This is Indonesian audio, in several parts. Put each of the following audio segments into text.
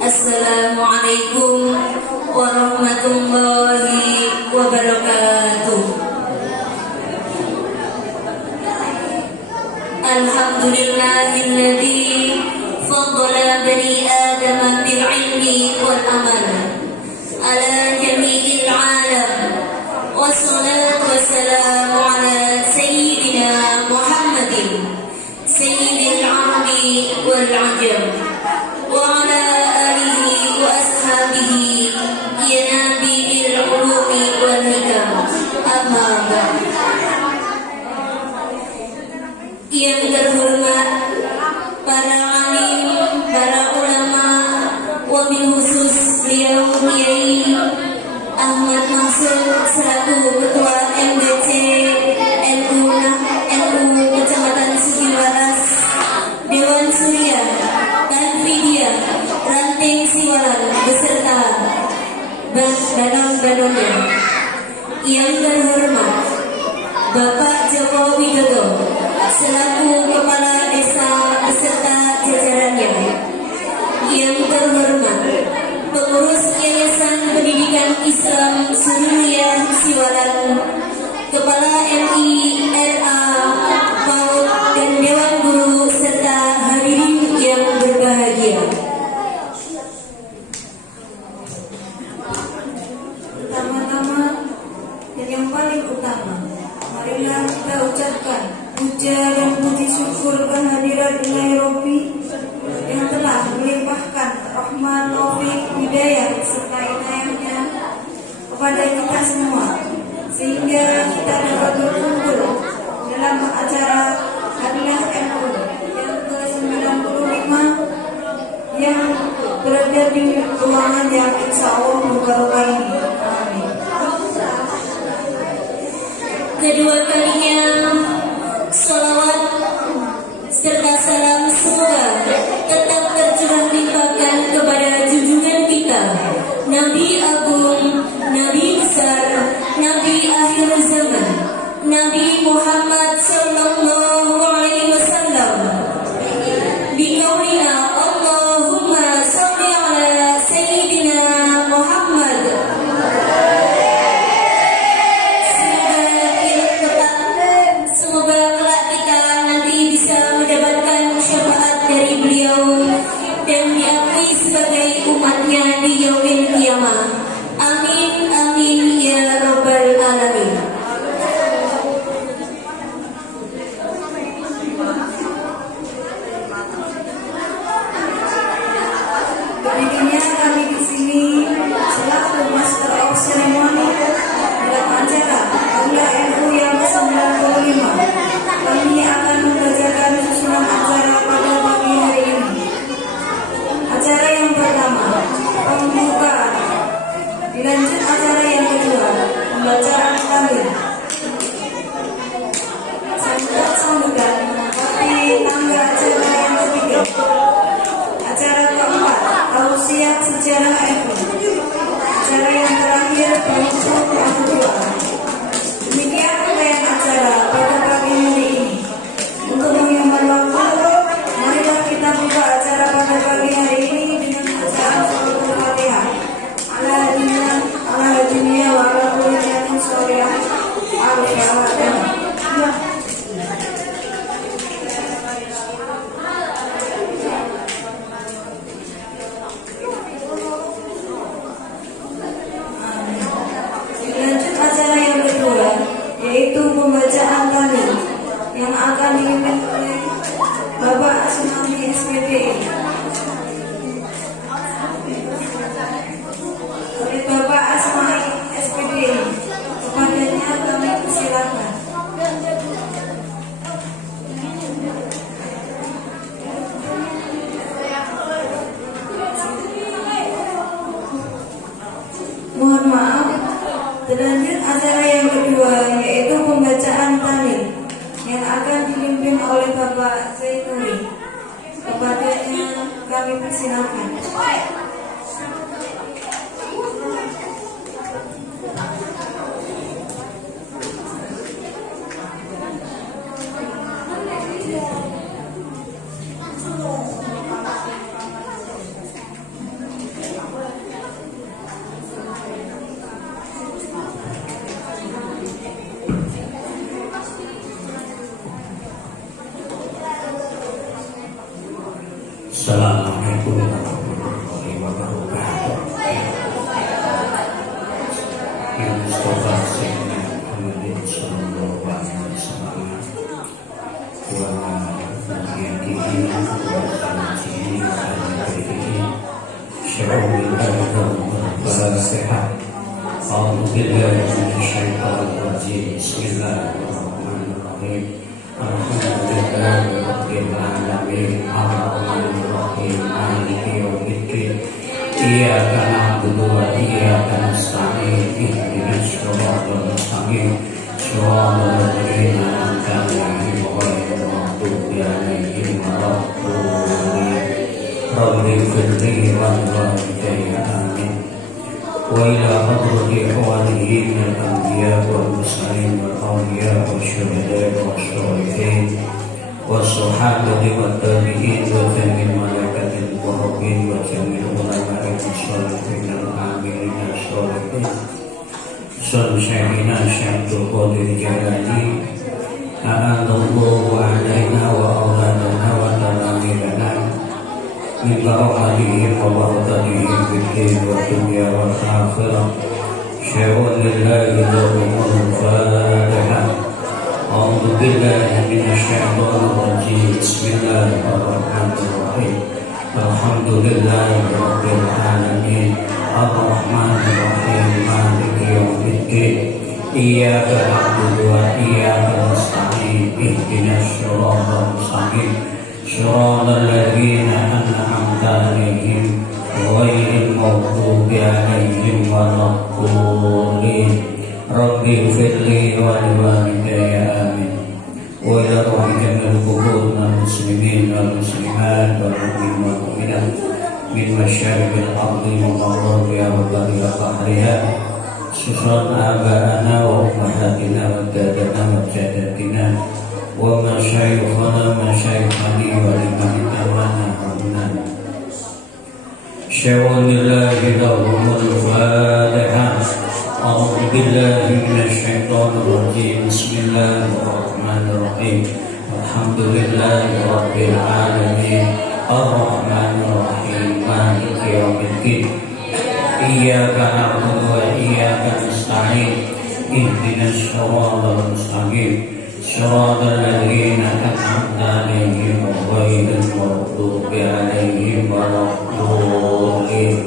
Assalamualaikum warahmatullahi wabarakatuh. Alhamdulillahilladzi faddala bani Adam bil ilmi wal amal ala jami'il alam. Wassalatu wassalamu ala sayyidina Muhammadin sayyidil arabi wal ajam wa ala alihi wa ashabihi ya nabiil ulumi wal hikam. Amma ba'd. Yang terhormat para alim, para ulama, wabil khusus beliau Kiai Ahmad Mansur selaku Ketua MDC NU Kecamatan Sugiwaras, Dewan Surya dan Vidya Ranting Siwalan beserta banun-banunnya yang Yang terhormat Bapak Joko Widodo selaku Kepala Desa beserta jajarannya. Yang terhormat Pengurus Yayasan Pendidikan Islam Surya Siwalan, Kepala MI/RA, PAUD dan Dewan Guru serta hadirin yang berbahagia. Pertama-tama dan yang paling utama, marilah kita ucapkan puja dan puji syukur kehadirat Ilahi Rabbi yang telah melimpahkan rahmat, taufik, hidayah serta inayahnya kepada kita semua, sehingga kita dapat berkumpul dalam acara Hadiah NU yang ke-95 yang berada di ruangan yang insya Allah barokah ini. Amin. Kedua kalinya salawat serta salam semoga tetap tercurah limpahkan kepada junjungan kita, Nabi Agung, Nabi besar, Nabi akhir zaman, Nabi Muhammad sallallahu alaihi wasallam. Biqaulina Allahumma shalli ala sayyidina Muhammad. Semoga kelak kita nanti bisa mendapatkan syafaat dari beliau dan diakui sebagai umatnya di yaumil qiyamah. Amin amin ya rabbal alamin. Berikutnya kami di sini selaku Master of Ceremony dalam acara Hadiah NU yang ke-95. Kami akan membacakan susunan acara pada pagi hari ini. Acara yang pertama, pembukaan. Dilanjut acara yang kedua, pembacaan tahlil. Sambutan menanggapi tangga acara yang ketiga. Acara keempat, tausiah sejarah NU. Acara yang terakhir, penutup yang kedua. Demikian rangkaian acara pada pagi hari ini. Untuk menghemat waktu, marilah kita buka acara pada pagi hari ini dengan bacaan suratul Fatihah. Ala dunia wa ala kulliyatin sholihah. Al-Fatihah. Lanjut acara yang kedua, yaitu pembacaan tahlil yang akan dipimpin oleh Bapak Asmami SPDI. Oleh Bapak Asmami SPDI, kepadanya kami persilakan. Mohon maaf, terlanjut acara yang kedua yaitu pembacaan tahlil yang akan dipimpin oleh Bapak Zaituri. Kepadanya kami persilakan. Assalamualaikum warahmatullahi wabarakatuh. Yang Mustafa Sayyidina Muhammadin sallallahu alaihi wasallam wa nabiyyihi wa salatihi wa alihi syarul al-Fatihah. A'udzu billahi minasyaitonir rajim. Bismillahirrahmanirrahim. Alhamdulillahi rabbil alamin. Ar-Rahmanir Rahim. Maliki yaumiddin. Iyyaka na'budu wa iyyaka nasta'in. Ihdinas siratal mustaqim. Shiratal ladzina an'amta 'alaihim ghairil maghdubi 'alaihim waladdallin. Rabbi firli wal walidayya amin. وإلى حضرة إخوانه من الأنبياء والمرسلين والأولياء والشهداء والصالحين والصحابة والتابعين وجميع الملائكة المقربين وجميع العلماء الصالحين العاملين الصالحين شيخنا الشيخ عبد القادر الجيلاني أعان الله علينا وأولادنا وتلاميذنا من بركاتهم وبركاتهم في الدين والدنيا والآخرة شيء لله لهم الفاتحة أعوذ بالله من الشيطان الرجيم بسم الله الرحمن الرحيم الحمد لله رب العالمين الرحمن الرحيم مالك يوم الدين إياك نعبد وإياك نستعين اهدنا الصراط المستقيم صراط الذين أنعمت عليهم غير المغضوب عليهم ولا الضالين رب اغفر لي ولوالدي آمين وإلى روح جميع القبور من المسلمين والمسلمات والمؤمنين والمؤمنات من مشارق الأرض ومغاربها وبرها بحرها خصوصا آباءنا وأمهاتنا وجداتنا وجداتنا ومشايخنا ومشايخني ولمن تمنى عنا شيء لله لهم الفاتحة أعوذ بالله من الشيطان الرجيم بسم الله الرحمن الرحيم الحمد لله رب العالمين الرحمن الرحيم مالك يوم الدين إياك نعبد وإياك نستعين اهدنا الصراط المستقيم صراط الذين أنعمت عليهم غير المغضوب عليهم ولا الضالين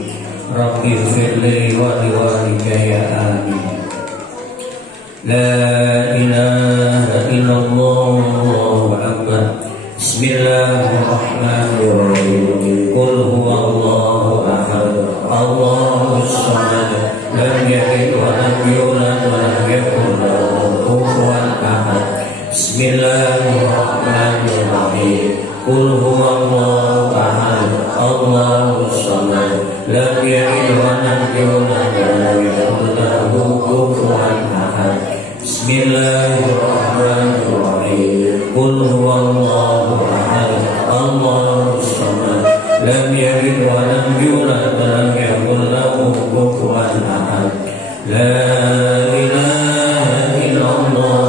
رب اغفر لي ولوالدي آمين لا إله إلا الله والله أكبر بسم الله الرحمن الرحيم قل هو الله أحد الله الصمد لم يلد ولم يولد ولم يكن له كفوا أحد بسم الله الرحمن الرحيم قل هو الله أحد الله الصمد لم يلد ولم يولد ولم يكن له كفوا أحد بسم الله الرحمن الرحيم قل هو الله أحد الله الصمد لم يلد ولم يولد ولم يكن له كفوا أحد لا إله إلا الله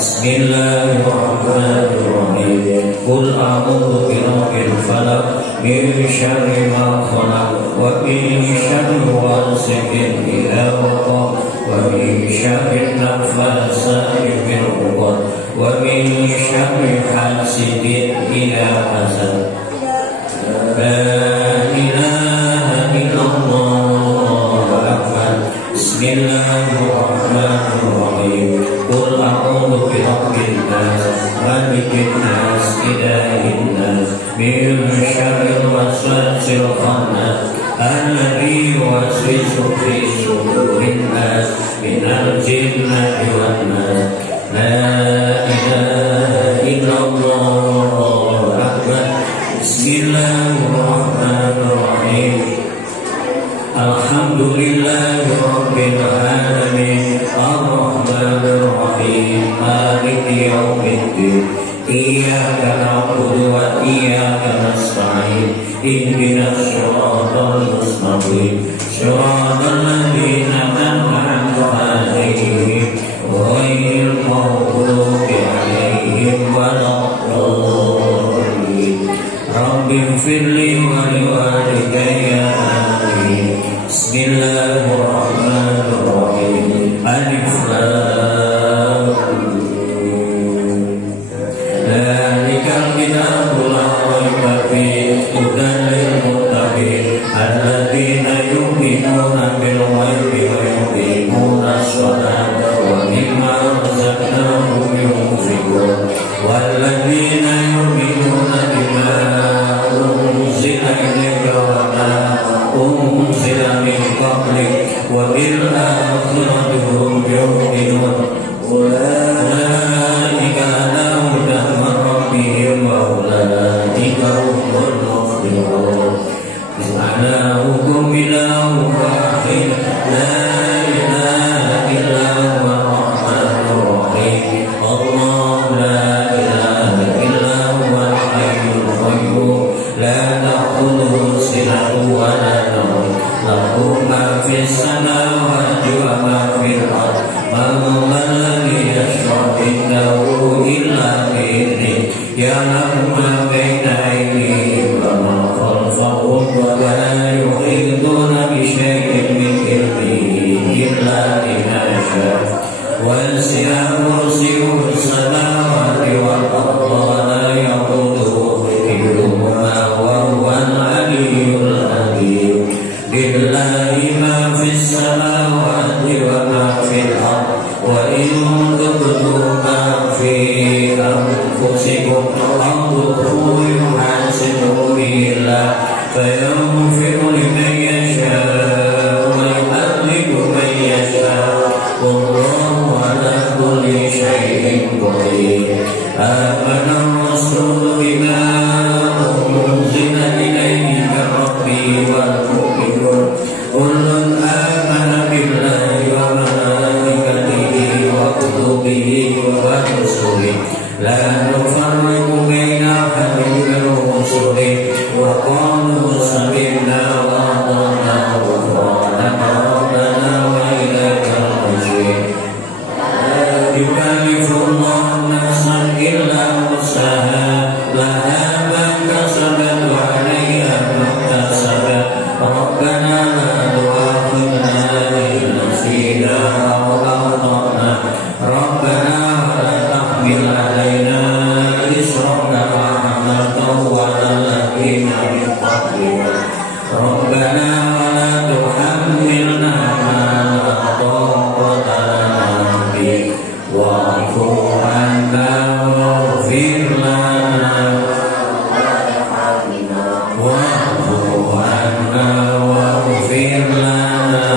بسم الله الرحمن الرحيم قل أعوذ برب الفلق من شر ما خلق ومن شر غاسق إذا وقب ومن شر النفاثات في العقد ومن شر حاسد إذا حسد لا إله إلا الله أكبر بسم الله الرحمن الرحيم قل أعوذ برب الناس ملك الناس إله الناس من شر الوسواس الخناس الذي يوسوس في صدور الناس من الجنة والناس لا إله إلا الله أكبر بسم الله الرحمن الرحيم الحمد لله رب العالمين الرحمن الرحيم مالك يوم الدين إياك نعبد وإياك نستعين اهدنا الصراط المستقيم صراط الذين أنعمت عليهم غير المغضوب عليهم ولا الضالين رب اغفر لي ولوالدي آمين بسم الله الرحمن الرحيم ألف لام ذلك الكتاب لا ريب فيه هدى للمتقين الذين يؤمنون بالغيب ويقيمون الصلاة ومما رزقناهم ينفقون والذين يؤمنون بما أنزل إليك وما أنزل من قبلك وبالآخرة هم يوقنون من ذا الذي يشفع عنده إلا بإذنه يعلم ما بين أيديهم وما خلفهم ولا يحيطون بشيء من علمه إلا بما شاء وسع كرسيه السماوات والأرض ولا يئوده حفظهما وهو العلي العظيم لله ما في السماوات وما في الأرض وإن تبدوا ما في أنفسكم أو تخفوه يحاسبكم به الله فيغفر لمن يشاء ويعذب من يشاء والله على كل شيء قدير آمن الرسول بما أنزل إليه من ربه والمؤمنون كل آمن بالله وملائكته وكتبه ورسله لا نفرق بين أحد من رسله وقالوا سمعنا وأطعنا غفرانك ربنا وإليك المصير يكلف الله نفسا إلا وسعها لها ما كسبت وعليها ما اكتسبت ربنا لا تؤاخذنا إن نسينا أو أخطأنا ربنا ولا تحمل علينا إصرا كما حملته على الذين من قبلنا ربنا ولا تحملنا ما لا طاقة لنا به واعف عنا واغفر لنا واعف عنا واغفر لنا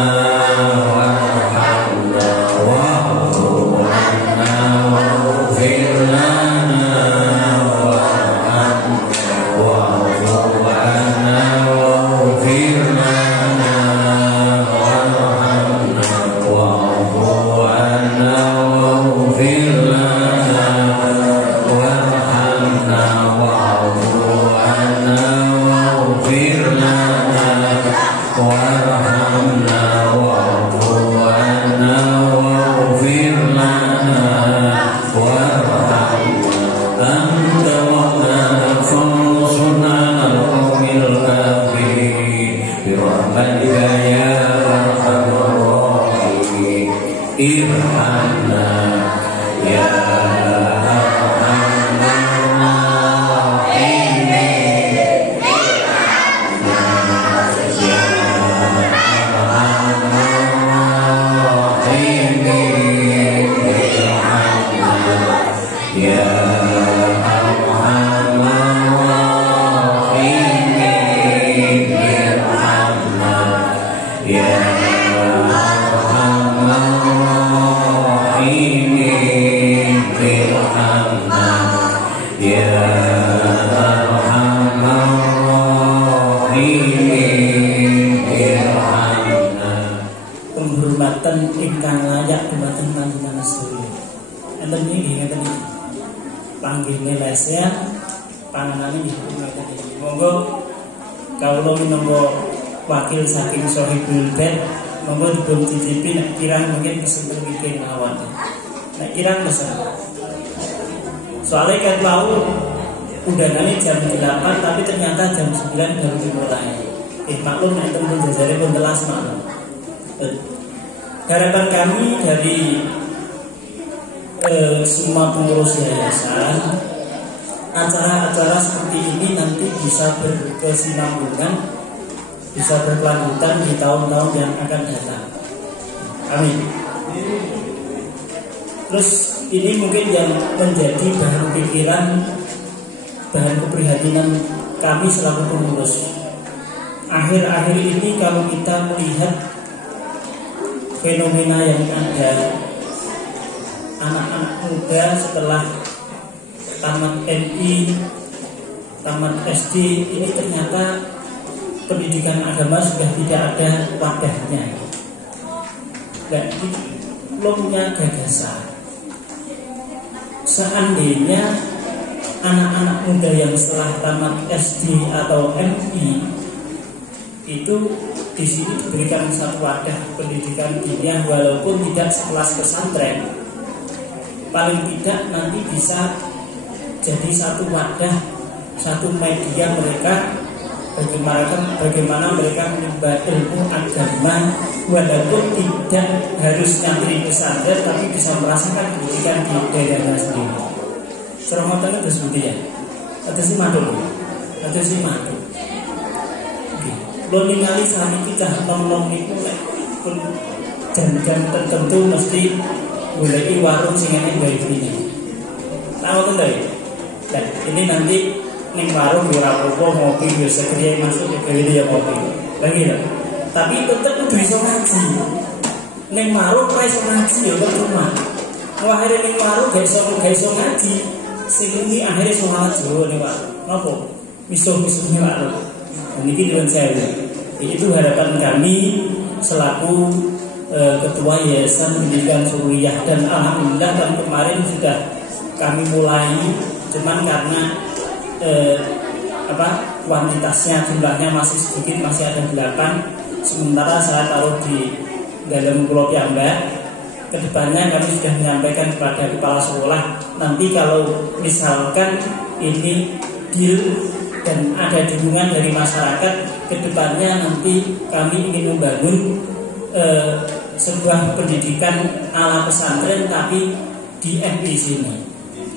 وارحمنا واعف عنا واغفر لنا وارحمنا واعف عنا واغفر لنا وارحمنا واعف عنا واغفر لنا وارحمنا واعف عنا واغفر لنا وارحمنا واعف عنا واغفر لنا وارحمنا أنت مولانا فانصرنا على القوم الكافرين برحمتك يا أرحم الراحمين ارحمنا يا أرحم penghormatan ingkang layak dumateng panjenengan sedaya. Enten nggih ngeten iki. Panggihne lesya panganane nggih ngeten iki. Monggo kawula minangka wakil saking Sohibul Bait monggo dipun cicipi nek kirang mungkin kesempatan iki mawon. Nek kirang pesen. Soalnya kan mau undangannya jam 8 tapi ternyata jam 9 baru dimulai. Maklum nek temen jajare pun telas maklum. Harapan kami dari semua pengurus yayasan, acara-acara seperti ini nanti bisa berkesinambungan, bisa berkelanjutan di tahun-tahun yang akan datang. Amin. Terus ini mungkin yang menjadi bahan pikiran, bahan keprihatinan kami selaku pengurus. Akhir-akhir ini kalau kita melihat fenomena yang ada, anak-anak muda setelah tamat MI, tamat SD ini ternyata pendidikan agama sudah tidak ada wadahnya. Dan belum punya gagasan. Seandainya anak-anak muda yang setelah tamat SD atau MI itu di sini diberikan satu wadah pendidikan diniyah walaupun tidak sekelas pesantren, paling tidak nanti bisa jadi satu wadah, satu media mereka bagaimana mereka menimba ilmu agama walaupun tidak harus nyantri pesantren tapi bisa merasakan pendidikan di daerahnya sendiri. Seromatan itu seperti ya. Ada si madu. Lo ningali saat ini cah nom-nom itu pun jam-jam tertentu mesti mulai warung singannya dari ini. Tahu tuh dari? Dan ini nanti ning warung apa-apa ngopi biasa kerja masuk ke dia ngopi. Lagi lah. Tapi tetap kudu iso ngaji. Ning warung ora iso ngaji ya kok cuma. Wah akhirnya ning warung gak iso ngaji. Sing ini akhirnya sholat Jawa nih Pak. Napa? Misuh-misuhnya warung. Niki nyuwun sewu. Itu harapan kami selaku Ketua Yayasan Pendidikan Sururiyah, dan alhamdulillah tahun kemarin sudah kami mulai, cuman karena kuantitasnya jumlahnya masih sedikit, masih ada 8, sementara saya taruh di dalam Pulau Piyambak. Kedepannya kami sudah menyampaikan kepada kepala sekolah, nanti kalau misalkan ini deal dan ada dukungan dari masyarakat, kedepannya nanti kami ingin membangun sebuah pendidikan ala pesantren tapi di FI sini.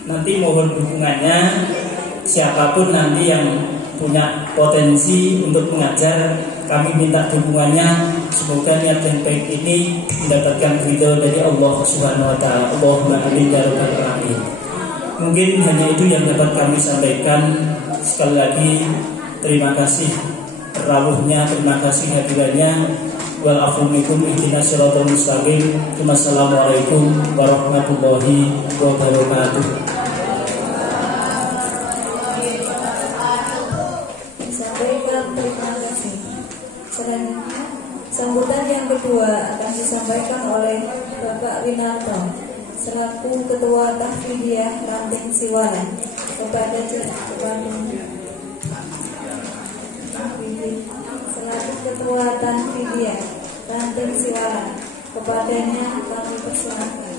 Nanti mohon dukungannya, siapapun nanti yang punya potensi untuk mengajar, kami minta dukungannya. Semoga niat yang baik ini mendapatkan ridho dari Allah Subhanahu wa taala. Allahumma amin ya rabbal alamin. Mungkin hanya itu yang dapat kami sampaikan. Sekali lagi terima kasih rawuhnya, terima kasih hadirannya. Wal afu minkum ihdinas siratal mustaqim. Wassalamualaikum warahmatullahi wabarakatuh. Sampaikan terima kasih. Selanjutnya sambutan yang kedua akan disampaikan oleh Bapak Winarto selaku Ketua Tahfidiyah Ranting Siwalan kepada selaku Ketua Tahfidiyah Ranting Siwalan, kepadanya kami persilakan.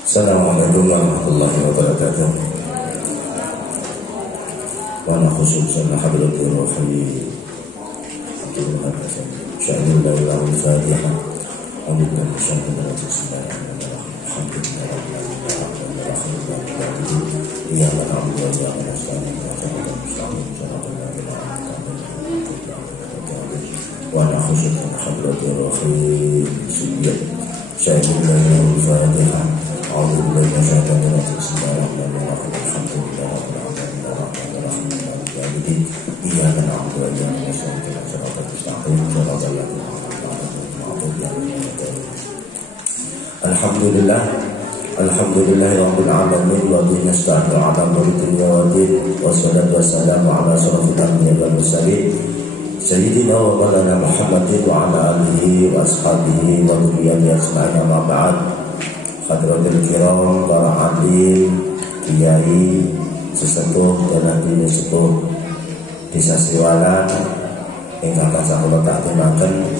Assalamualaikum warahmatullahi wabarakatuh. Wa khususan hadratul ruhi syahidul lahul fatihah wa billahi syahidul bismillahirrahmanirrahim. Ya alhamdulillah ya wa khususan hadratul ruhi syahidul lahul fatihah أعوذ بالله من الشيطان الرجيم بسم الله الرحمن الرحيم الحمد لله رب العالمين الرحمن الرحيم مالك يوم الدين إياك نعبد وإياك نستعين اهدنا الصراط المستقيم صراط الذين أنعمت عليهم غير المغضوب عليهم. Alhamdulillah rabbil alamin wa bihi nasta'inu ala umuri dunya waddin wassalatu wassalamu ala asyrofil anbiya'i wal mursalin Sayyidina wa maulana Muhammadin wa ala alihi wa ashabihi wa dzurriyyatihi ajma'in, amma ba'd. Hadratul kiram, para alim, kiai, sesepuh dan hadirin sepuh Desa Siwalan ingkang tansah kula takdimaken,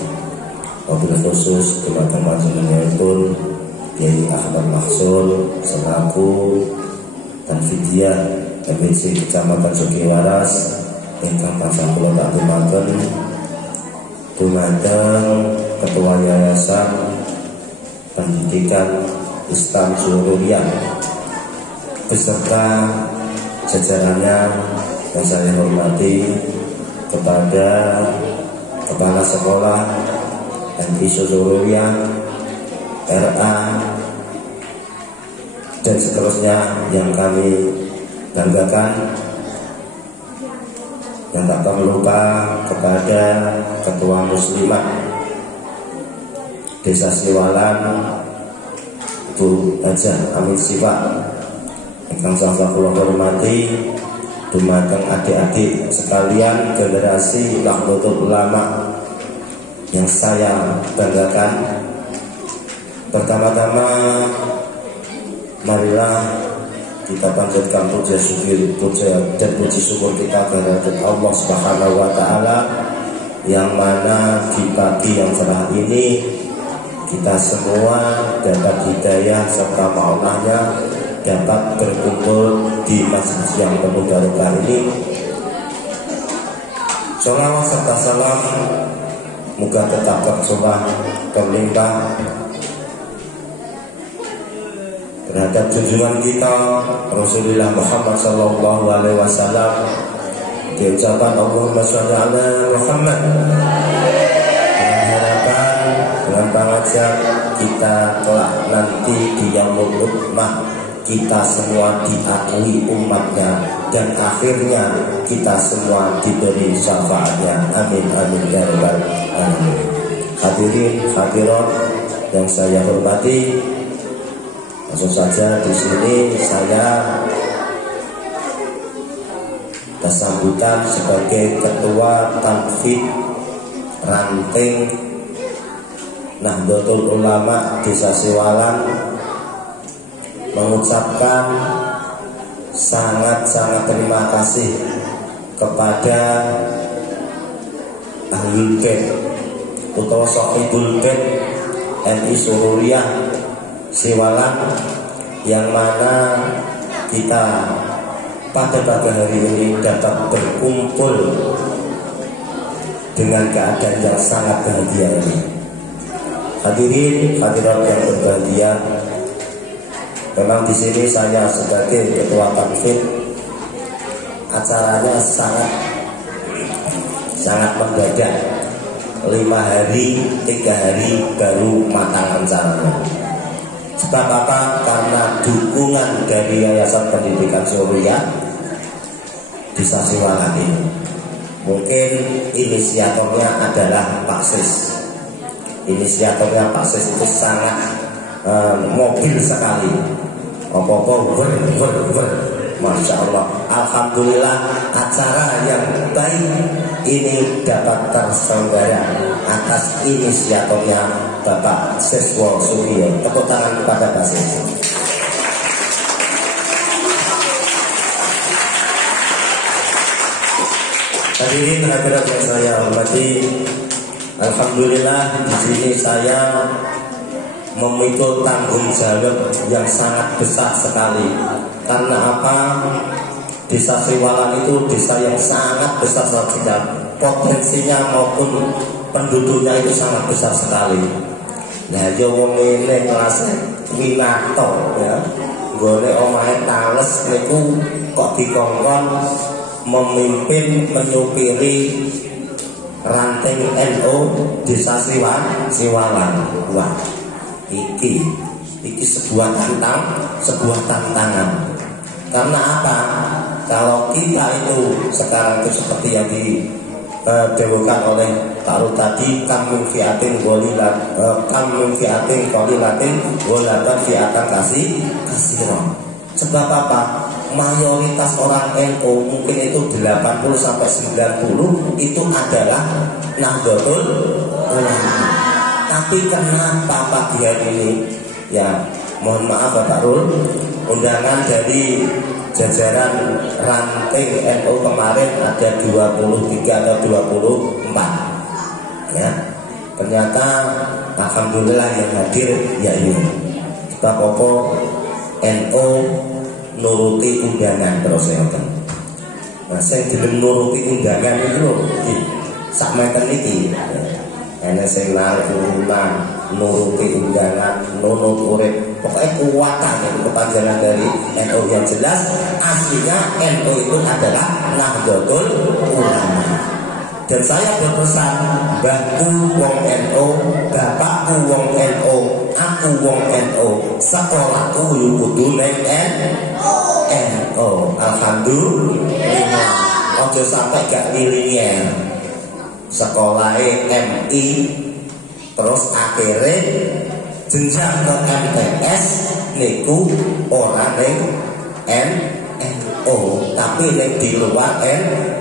wabil khusus dumateng panjenenganipun Kiai Ahmad Mahsul selaku Tahfidiyah MPC Kecamatan Sukiwaras ingkang tansah kula takdimaken, dumateng Ketua Yayasan Pendidikan Islam Sururiyah beserta jajarannya yang saya hormati, kepada Kepala Sekolah MI Sururiyah, RA dan seterusnya yang kami banggakan, yang tak terlupa kepada Ketua Muslimat Desa Siwalan Bu Hajah Amin Siwa ingkang sampun kula hormati, dumateng adik-adik sekalian generasi Nahdlatul Ulama yang saya banggakan. Pertama-tama marilah kita panjatkan puja dan puji syukur kita kehadirat Allah Subhanahu wa taala, yang mana di pagi yang cerah ini kita semua dapat hidayah serta maunahnya dapat berkumpul di masjid yang penuh barokah ini. Sholawat serta salam moga tetap tercurah terlimpah terhadap junjungan kita Rasulullah Muhammad sallallahu alaihi wasallam. Diucapkan Allahumma sholli ala Muhammad, dengan harapan, dengan pengajak kita kelak nanti di yaumul qiyamah kita semua diakui umatnya dan akhirnya kita semua diberi syafaatnya. Amin amin ya rabbal alamin. Hadirin hadirat yang saya hormati, langsung saja di sini saya kesambutan sebagai ketua tanfid ranting Nahdlatul Ulama Desa Siwalan mengucapkan sangat-sangat terima kasih kepada Ahlul Bait utawa Sahibul Bait NI Sururiyah Siwalan, yang mana kita pada pagi hari ini dapat berkumpul dengan keadaan yang sangat bahagia ini. Hadirin hadirat yang berbahagia, memang di sini saya sebagai ketua tanfid, acaranya sangat mendadak. 5 hari, 3 hari baru matang acaranya. Sebab apa? Karena dukungan dari Yayasan Pendidikan Surya Desa Siwalan ini. Mungkin inisiatornya adalah Pak Sis. Inisiatornya Pak Sis itu sangat mobil sekali. Apa-apa Masya Allah. Alhamdulillah acara yang baik ini dapat terselenggara atas inisiatornya Bapak Siswo Subiyo. Tepuk tangan kepada Pak Sis. Hadirin hadirat yang saya hormati, alhamdulillah di sini saya memikul tanggung jawab yang sangat besar sekali. Karena apa? Desa Siwalan itu desa yang sangat besar sekali, potensinya maupun penduduknya itu sangat besar sekali. Nah, yo wong ini kelas Winato ya, gone omahe Tales niku kok dikongkon memimpin menyupiri ranting NU Desa Siwalan. Wah, iki sebuah tantangan. Karena apa? Kalau kita itu sekarang itu seperti yang didewakan oleh Pak Ruh tadi, kam min fiatin qalilatin walakin fiatan kasiron. Sebab apa? Mayoritas orang NU mungkin itu 80 sampai 90 itu adalah Nahdlatul Ulama. Tapi kenapa pagi hari ini ya, mohon maaf Bapak Rul, undangan dari jajaran ranting NU kemarin ada 23 atau 24 ya. Ternyata alhamdulillah yang hadir ya ini Bapak Popo NU nuruti undangan terus ya. Nah, saya gelem nuruti undangan itu loh sak meten iki. Ana sing lali urunan nuruti undangan, nunut urip. Pokoknya kuatan itu kepanjangan dari NU yang jelas. Aslinya NU itu adalah Nahdlatul Ulama. Dan saya berpesan, mbahku wong NU, bapakku wong NU, aku wong NU, sekolahku yo kudu ning NU. Alhamdulillah. Ojo sampai gak ngilingi sekolahnya MI terus akhirnya jenjang ke MTS niku orang ning NU tapi ning di luar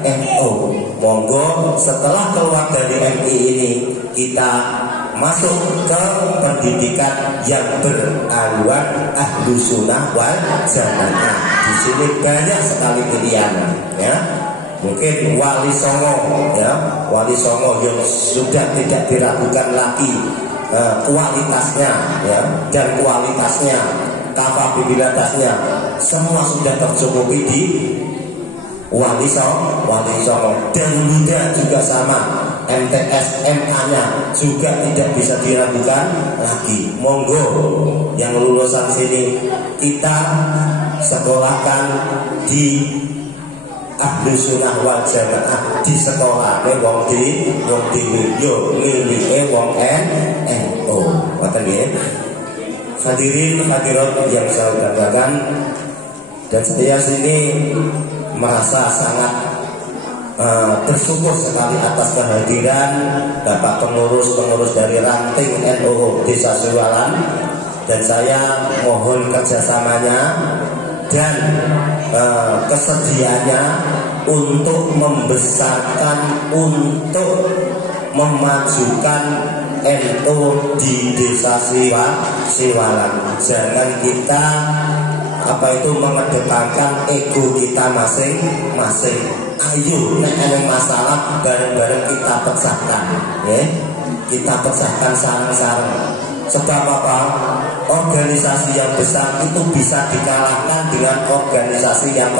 NU. Monggo setelah keluar dari MI ini kita masuk ke pendidikan yang beraluan Ahlus Sunnah wal Jamaah. Di sini banyak sekali pilihan, ya. Mungkin Wali Songo, ya, Wali Songo yang sudah tidak diragukan lagi kualitasnya, ya, dan kualitasnya, kapabilitasnya, semua sudah tercukupi di Wali Songo. Dan muda juga sama, MTS, MA-nya juga tidak bisa diragukan lagi. Monggo yang lulusan sini kita sekolahkan di Ahlus Sunnah wal Jamaah, di sekolah wong di yo milike wong NU. Ngoten nggih. Hadirin hadirat yang saya banggakan, dan saya sini merasa sangat bersyukur sekali atas kehadiran Bapak pengurus dari ranting NU Desa Siwalan, dan saya mohon kerjasamanya dan kesediaannya untuk membesarkan, untuk memajukan NU di Desa Siwalan. Jangan kita mengedepankan ego kita masing-masing. Ayo nek ada masalah bareng-bareng kita pecahkan, ya. Kita pecahkan sareng-sareng. Sebab apa? Organisasi yang besar itu bisa dikalahkan dengan organisasi yang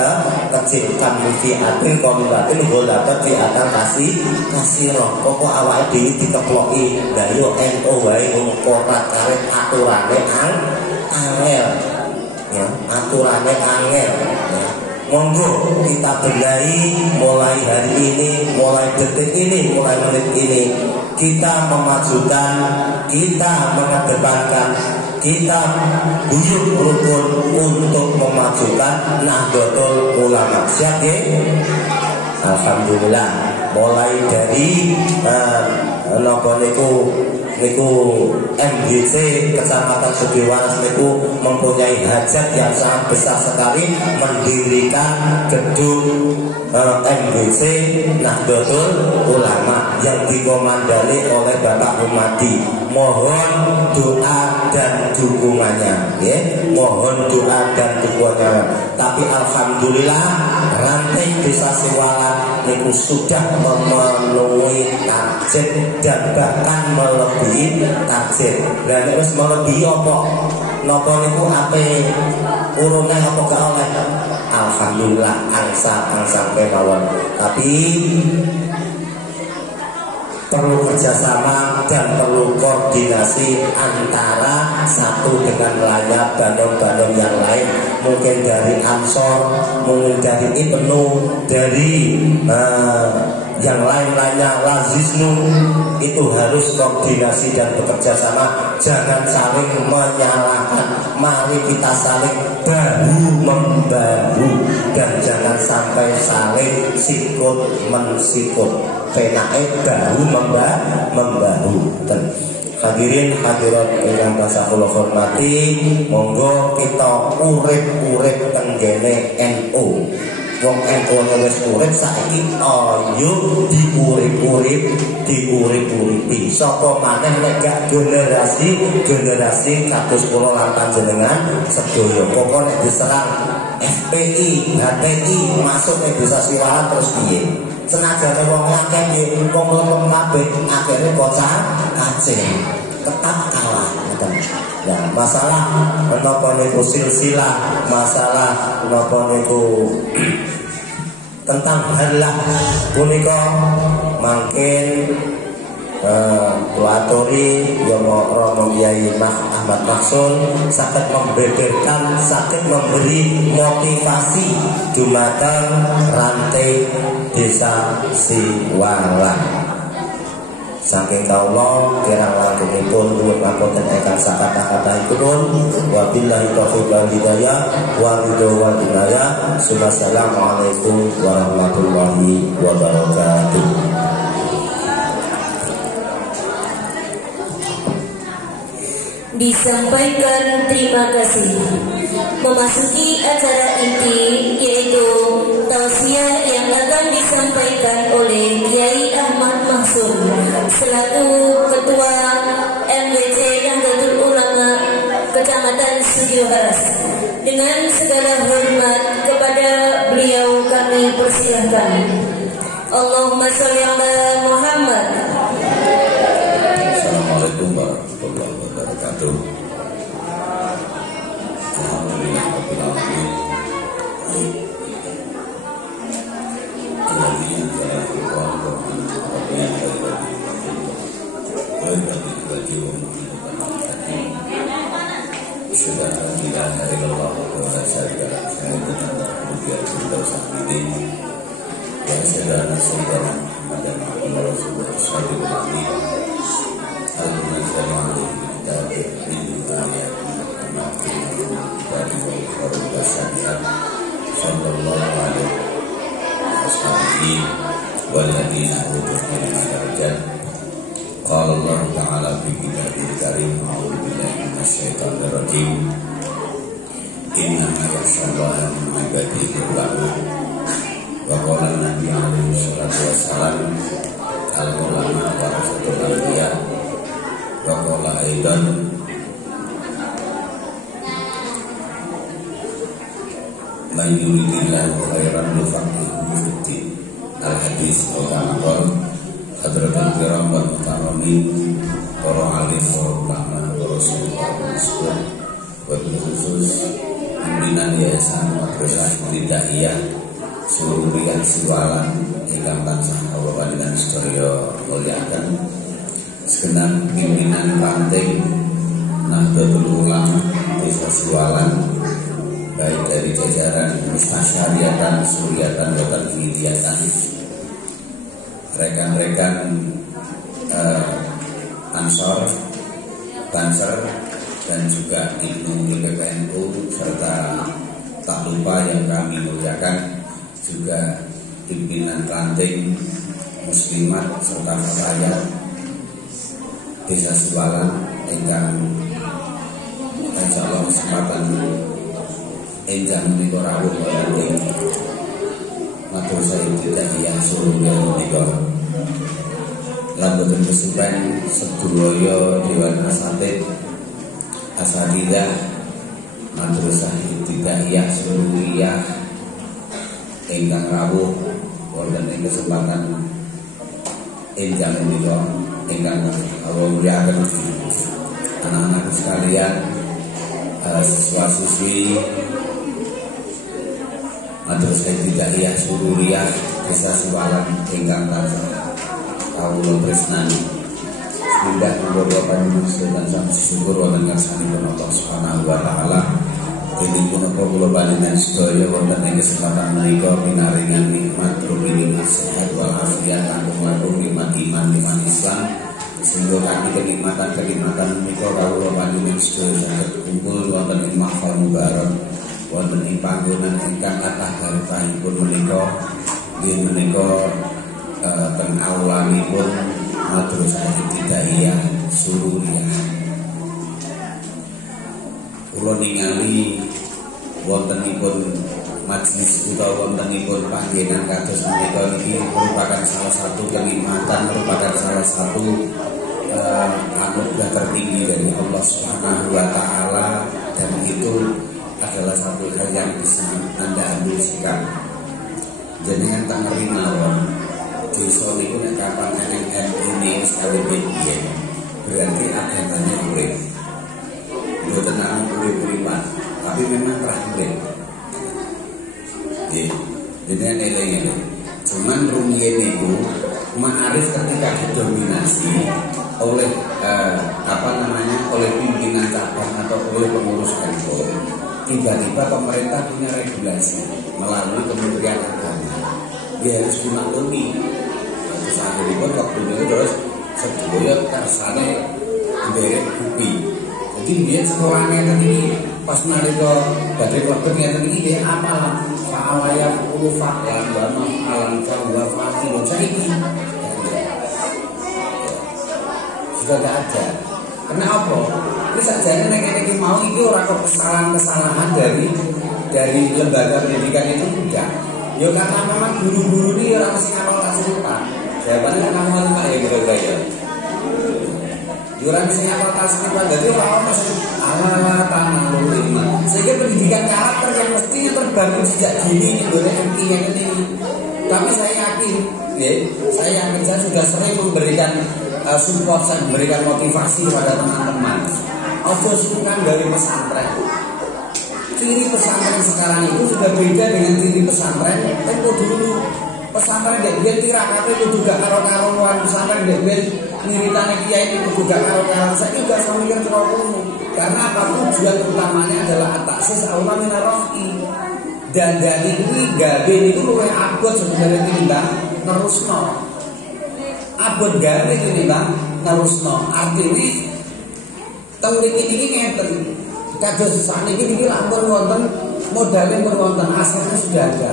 kecil. Kan fi'atin qalilatin ghalabat fi'atan kasirah. Pokok awake dhewe dikeploki. Lah yo NU wae ngkorat karep aturane angel. Ya, aturane angel, ya. Monggo kita benahi mulai hari ini, mulai detik ini, mulai menit ini. Kita memajukan, kita mengedepankan, kita guyub rukun untuk memajukan Nahdlatul Ulama. Siap ya? Alhamdulillah. Mulai dari niku MGC Kecamatan Sugiwaras niku mempunyai hajat yang sangat besar sekali mendirikan gedung MGC Nahdlatul Ulama yang dikomandani oleh Bapak Humadi. Mohon doa dan dukungannya, ya. Mohon doa dan dukungannya. Tapi alhamdulillah ranting Desa Siwalan niku sudah memenuhi target dan bahkan melebihi target. Lah nek wis melebihi apa? Napa niku ape urune apa gak oleh? Alhamdulillah angsa kemawon. Tapi perlu kerjasama dan perlu koordinasi antara satu dengan lainnya, bandung-bandung yang lain, mungkin dari Ansor, mungkin dari Ibnu, dari yang lain-lainnya, Lazisnu, itu harus koordinasi dan bekerja sama, jangan saling menyalahkan. Mari kita saling bahu-membahu dan jangan sampai saling sikut-mensikut. Penake bahu-membahu. Hadirin hadirat yang basa kula hormati, monggo kita urip-urip tenggene NU. Wong NU wis urip, saiki ayo diurip-uripi. Sapa maneh nek gak generasi kados kula lan panjenengan sedaya. Pokoke nek diserang FPI, HTI masuk ning Desa Siwalan terus piye? Senajan wong akeh nggih wong lempeng kabeh akhire bocah kacing. Tetap kalah. Nah, masalah menapa niku silsilah, masalah menapa niku tentang halah punika mangkin Waturi Romo Kiai Ahmad Maksun sakit membeberkan, sakit memberi motivasi dumateng rantai Desa Siwalan. Saking kaula kirang langkungipun nuwun ngapunten ingkang sakata-kataipun. Wabillahi taufiq wal hidayah wa ridho wal inayah. Assalamualaikum warahmatullahi wabarakatuh. Disampaikan terima kasih. Memasuki acara inti yaitu tausiah yang akan disampaikan oleh Kiai Ahmad Maksun selaku Ketua MDC Nahdlatul Ulama Kecamatan Studio Haras. Dengan segala hormat kepada beliau kami persilahkan. Allahumma sholli ala Muhammad. Assalamualaikum warahmatullahi wabarakatuh. Alhamdulillahirabbil alamin. والذين أوتوا العلم درجات قال الله تعالى في كتابه الكريم أعوذ بالله من الشيطان الرجيم إنما يخشى الله من عباده العلماء وقال النبي عليه الصلاة والسلام العلماء ورثة الأنبياء وقال أيضا من يريد الله خيرا يفقهه في الدين. Al-Hadis Al-Qamaqal Hadratul Kiram wa Muhtaramin para alim, para ulama, para sahabat Rasul, wabil khusus pimpinan Yayasan Madrasah Ibtidaiyah Sururiyah Siwalan ingkang tansah kula panjenengan sedaya mulyaken, segenap pimpinan ranting Nahdlatul Ulama Desa Siwalan, baik dari jajaran mustasyariatan, suriatan, dan filiyatan, rekan-rekan Ansor, Banser, dan juga Ibnu PPNU, serta tak lupa yang kami muliakan juga pimpinan ranting muslimat serta fatayat Desa Siwalan ingkang insyaallah kesempatan enjang menika rawuh wonten Madrasah Ibtidaiyah Sururiyah menika. Lan boten kesupen sedaya dewan asatid asatidzah Madrasah Ibtidaiyah Sururiyah ingkang rawuh wonten ing kesempatan enjang menika ingkang kawula muliaken anak-anak sekalian, siswa-siswi Madrasah Ibtidaiyah Sururiyah Desa Siwalan ingkang tansah kawula tresnani. Bismillah, muga panjenengan tansah syukur wonten ngarsanipun Allah Subhanahu wa taala. Dene punapa kula panjenengan sedaya wonten ing kesempatan menika pinaringan nikmat rupi sehat wal afiat kanggo mlaku nikmat iman Islam, sehingga kanthi kenikmatan menika kawula panjenengan sedaya saged kumpul wonten ing mahfal mubarak wonten ing panggonan ingkang kathah barokahipun menika nggih menika teng aulanipun Madrasah Ibtidaiyah Sururiyah. Kula ningali wontenipun majelis utawa wontenipun panggenan kados menika iki merupakan salah satu kenikmatan, merupakan salah satu anugerah tertinggi dari Allah Subhanahu wa taala, dan itu adalah satu hal yang bisa Anda ambil sikap. Jenengan tak ngerti mawon desa niku nek kapan ini sekali biyen berarti agamanya urip. Mboten namung urip privat, tapi memang terakhir. Nggih, jenengan eling-eling. Cuman rumiyin niku ma'arif ketika didominasi oleh oleh pimpinan cabang atau oleh pengurus kantor. Tiba-tiba pemerintah punya regulasi melalui Kementerian Agama. Dia harus dimaklumi. Terus akhirnya waktu itu terus sedaya kersane derek bukti. Jadi dia sekolahnya tadi pas nalika badhe klebetnya tadi dia apalah fa'awaya ulu fa'lan wa ma'alan wa fa'ilun saiki. Sudah tidak ada. Kenapa? Ini sajane nek iki mau iki ora kok kesalahan-kesalahan dari lembaga pendidikan itu tidak. Ya karena memang guru-guru ini ora mesti ngapal kesulitan. Jawabannya kamu kan ya kira-kira. Yuran sing apa tasbih dadi ora ono sing ala tanah lima. Sehingga pendidikan karakter yang mestinya terbangun sejak dini ini MI yang ini. Tapi saya yakin, saya sudah sering memberikan support, saya memberikan motivasi kepada teman-teman. Ojo sungkan dari pesantren. Ciri pesantren sekarang itu sudah beda dengan ciri pesantren tempo dulu. Pesantren dia tirakat itu juga karo-karoan, pesantren dia ngiritane kiai itu juga karo-karoan. Saya juga sambil terokong. Karena apa? Tujuan utamanya adalah ataksis aula minarafi. Dan dari ini gawe itu luwih abot sebenarnya tinimbang nerusno. Abot gawe tinimbang nerusno. Artinya teurik iki ngeten. Kados sakniki iki lampun wonten modalnya pun wonten, asalnya sudah ada.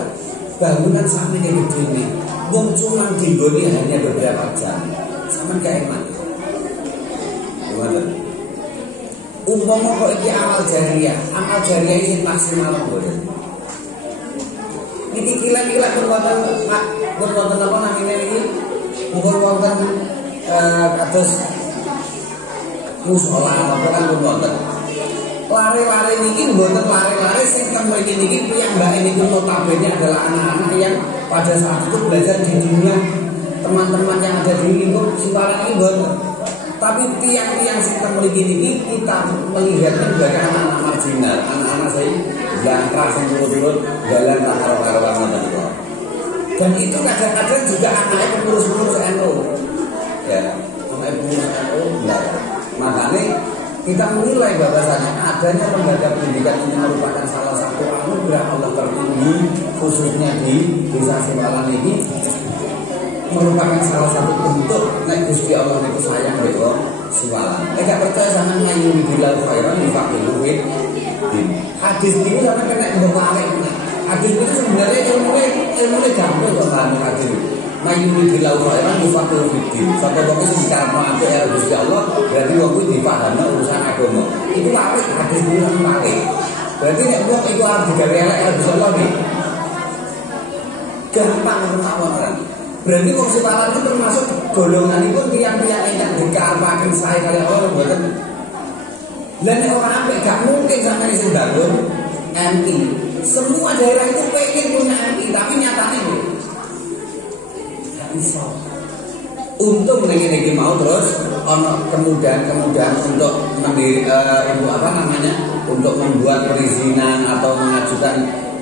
Bangunan sampai kayak begini, wong cuma dinggoni hanya beberapa jam, sama kayak emak. Gimana? Umpama kok iki amal jariah ini maksimal boleh. Ini kila-kila berwonten apa namanya ini? Berwonten kados musola apa kan berwonten. Lari-lari niki mboten lari-lari sing kemriki niki piyambake niku notabene adalah anak-anak yang pada saat itu belajar di dunia. Teman-teman yang ada di lingkup Sipalan ini mboten. Tapi tiang-tiang sing kemriki niki kita melihatnya sebagai anak-anak marginal, anak-anak saya jangkrak sing turut-turut dalan tak karo-karoan ngoten niku. Dan itu kadang-kadang juga anaknya pengurus-pengurus NU. Ya, anaknya pengurus NU enggak. Makanya kita menilai bahwasanya adanya lembaga pendidikan ini merupakan salah satu anugerah Allah tertinggi, khususnya di Desa Sipalan ini merupakan salah satu bentuk nek Gusti Allah niku sayang mbek Sipalan. Nek gak percaya sampean mayuri bilal khairan difaqihu din. Hadis ini sampean kena mbokake. Hadis itu sebenarnya ilmu gampang kok paham hadis. Mayuri bilal khairan difaqihu din. Sampai kok sing dikarepno apik ya Gusti Allah, berarti wong kuwi dipahami urusan agama. Itu apik hadis ini sampean pakai. Berarti nek wong iku arep digawe elek ya Gusti Allah nih. Gampang mawon. Berarti wong Sipalan itu termasuk golonganipun tiang-tiang ingkang dikarepaken sae kali Allah mboten. Lah nek ora apik gak mungkin sampai sing bangun MI. Semua daerah itu pengen punya MI, tapi nyatanya gak bisa. Untung lagi mau terus ono kemudahan untuk untuk membuat perizinan atau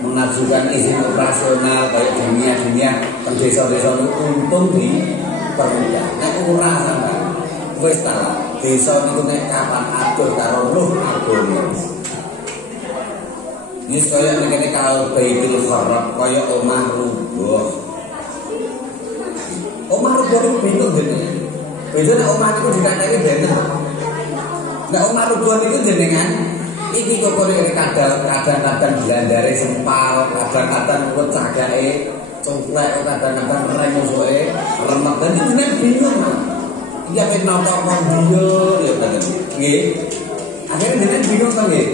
mengajukan izin operasional kayak dunia desa-desa itu untung dipermudah. Nek ora sampean wis ta desa niku nek kapan adoh karo roh agama. Ini kaya nek karo Baitul Kharab kaya omah rubuh. Omah rubuh itu bingung jenenge. Beda nek omah niku dikandani benten. Nek omah rubuh niku jenengan iki kok kadang-kadang blandare sempal, kadang-kadang kuwi cagake congklek, kadang-kadang rem musuhe remek. Dan itu nek bingung. Iya pen napa kondio ya kan. Nggih. Akhirnya jenengan bingung to nggih.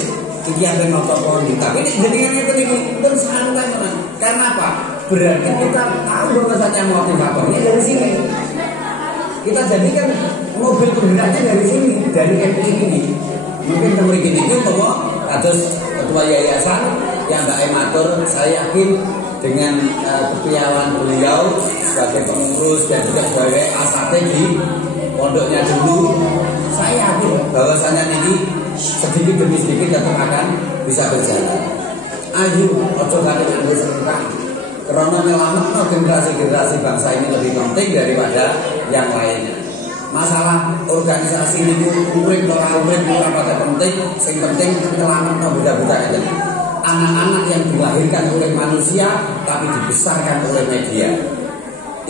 Iki ape napa kondi. Tapi nek jenengan ngeten iki pun santai tenan. Karena apa? Berarti kita tahu bahwasanya motivatornya dari sini. Kita jadikan mobil penggeraknya dari sini, dari MI ini. Mungkin memiliki itu bahwa kados ketua yayasan yang Mbak Ematur, saya yakin dengan kepiawaian beliau sebagai pengurus dan juga sebagai asate di pondoknya dulu, saya yakin bahwasanya ini sedikit demi sedikit tetap akan bisa berjalan. Ayo, ojo kali ambil serta. Karena menyelamatkan generasi bangsa ini lebih penting daripada yang lainnya. Masalah organisasi ini urip ora pada penting, sing penting menyelamatkan benda-benda ini. Anak-anak yang dilahirkan oleh manusia tapi dibesarkan oleh media.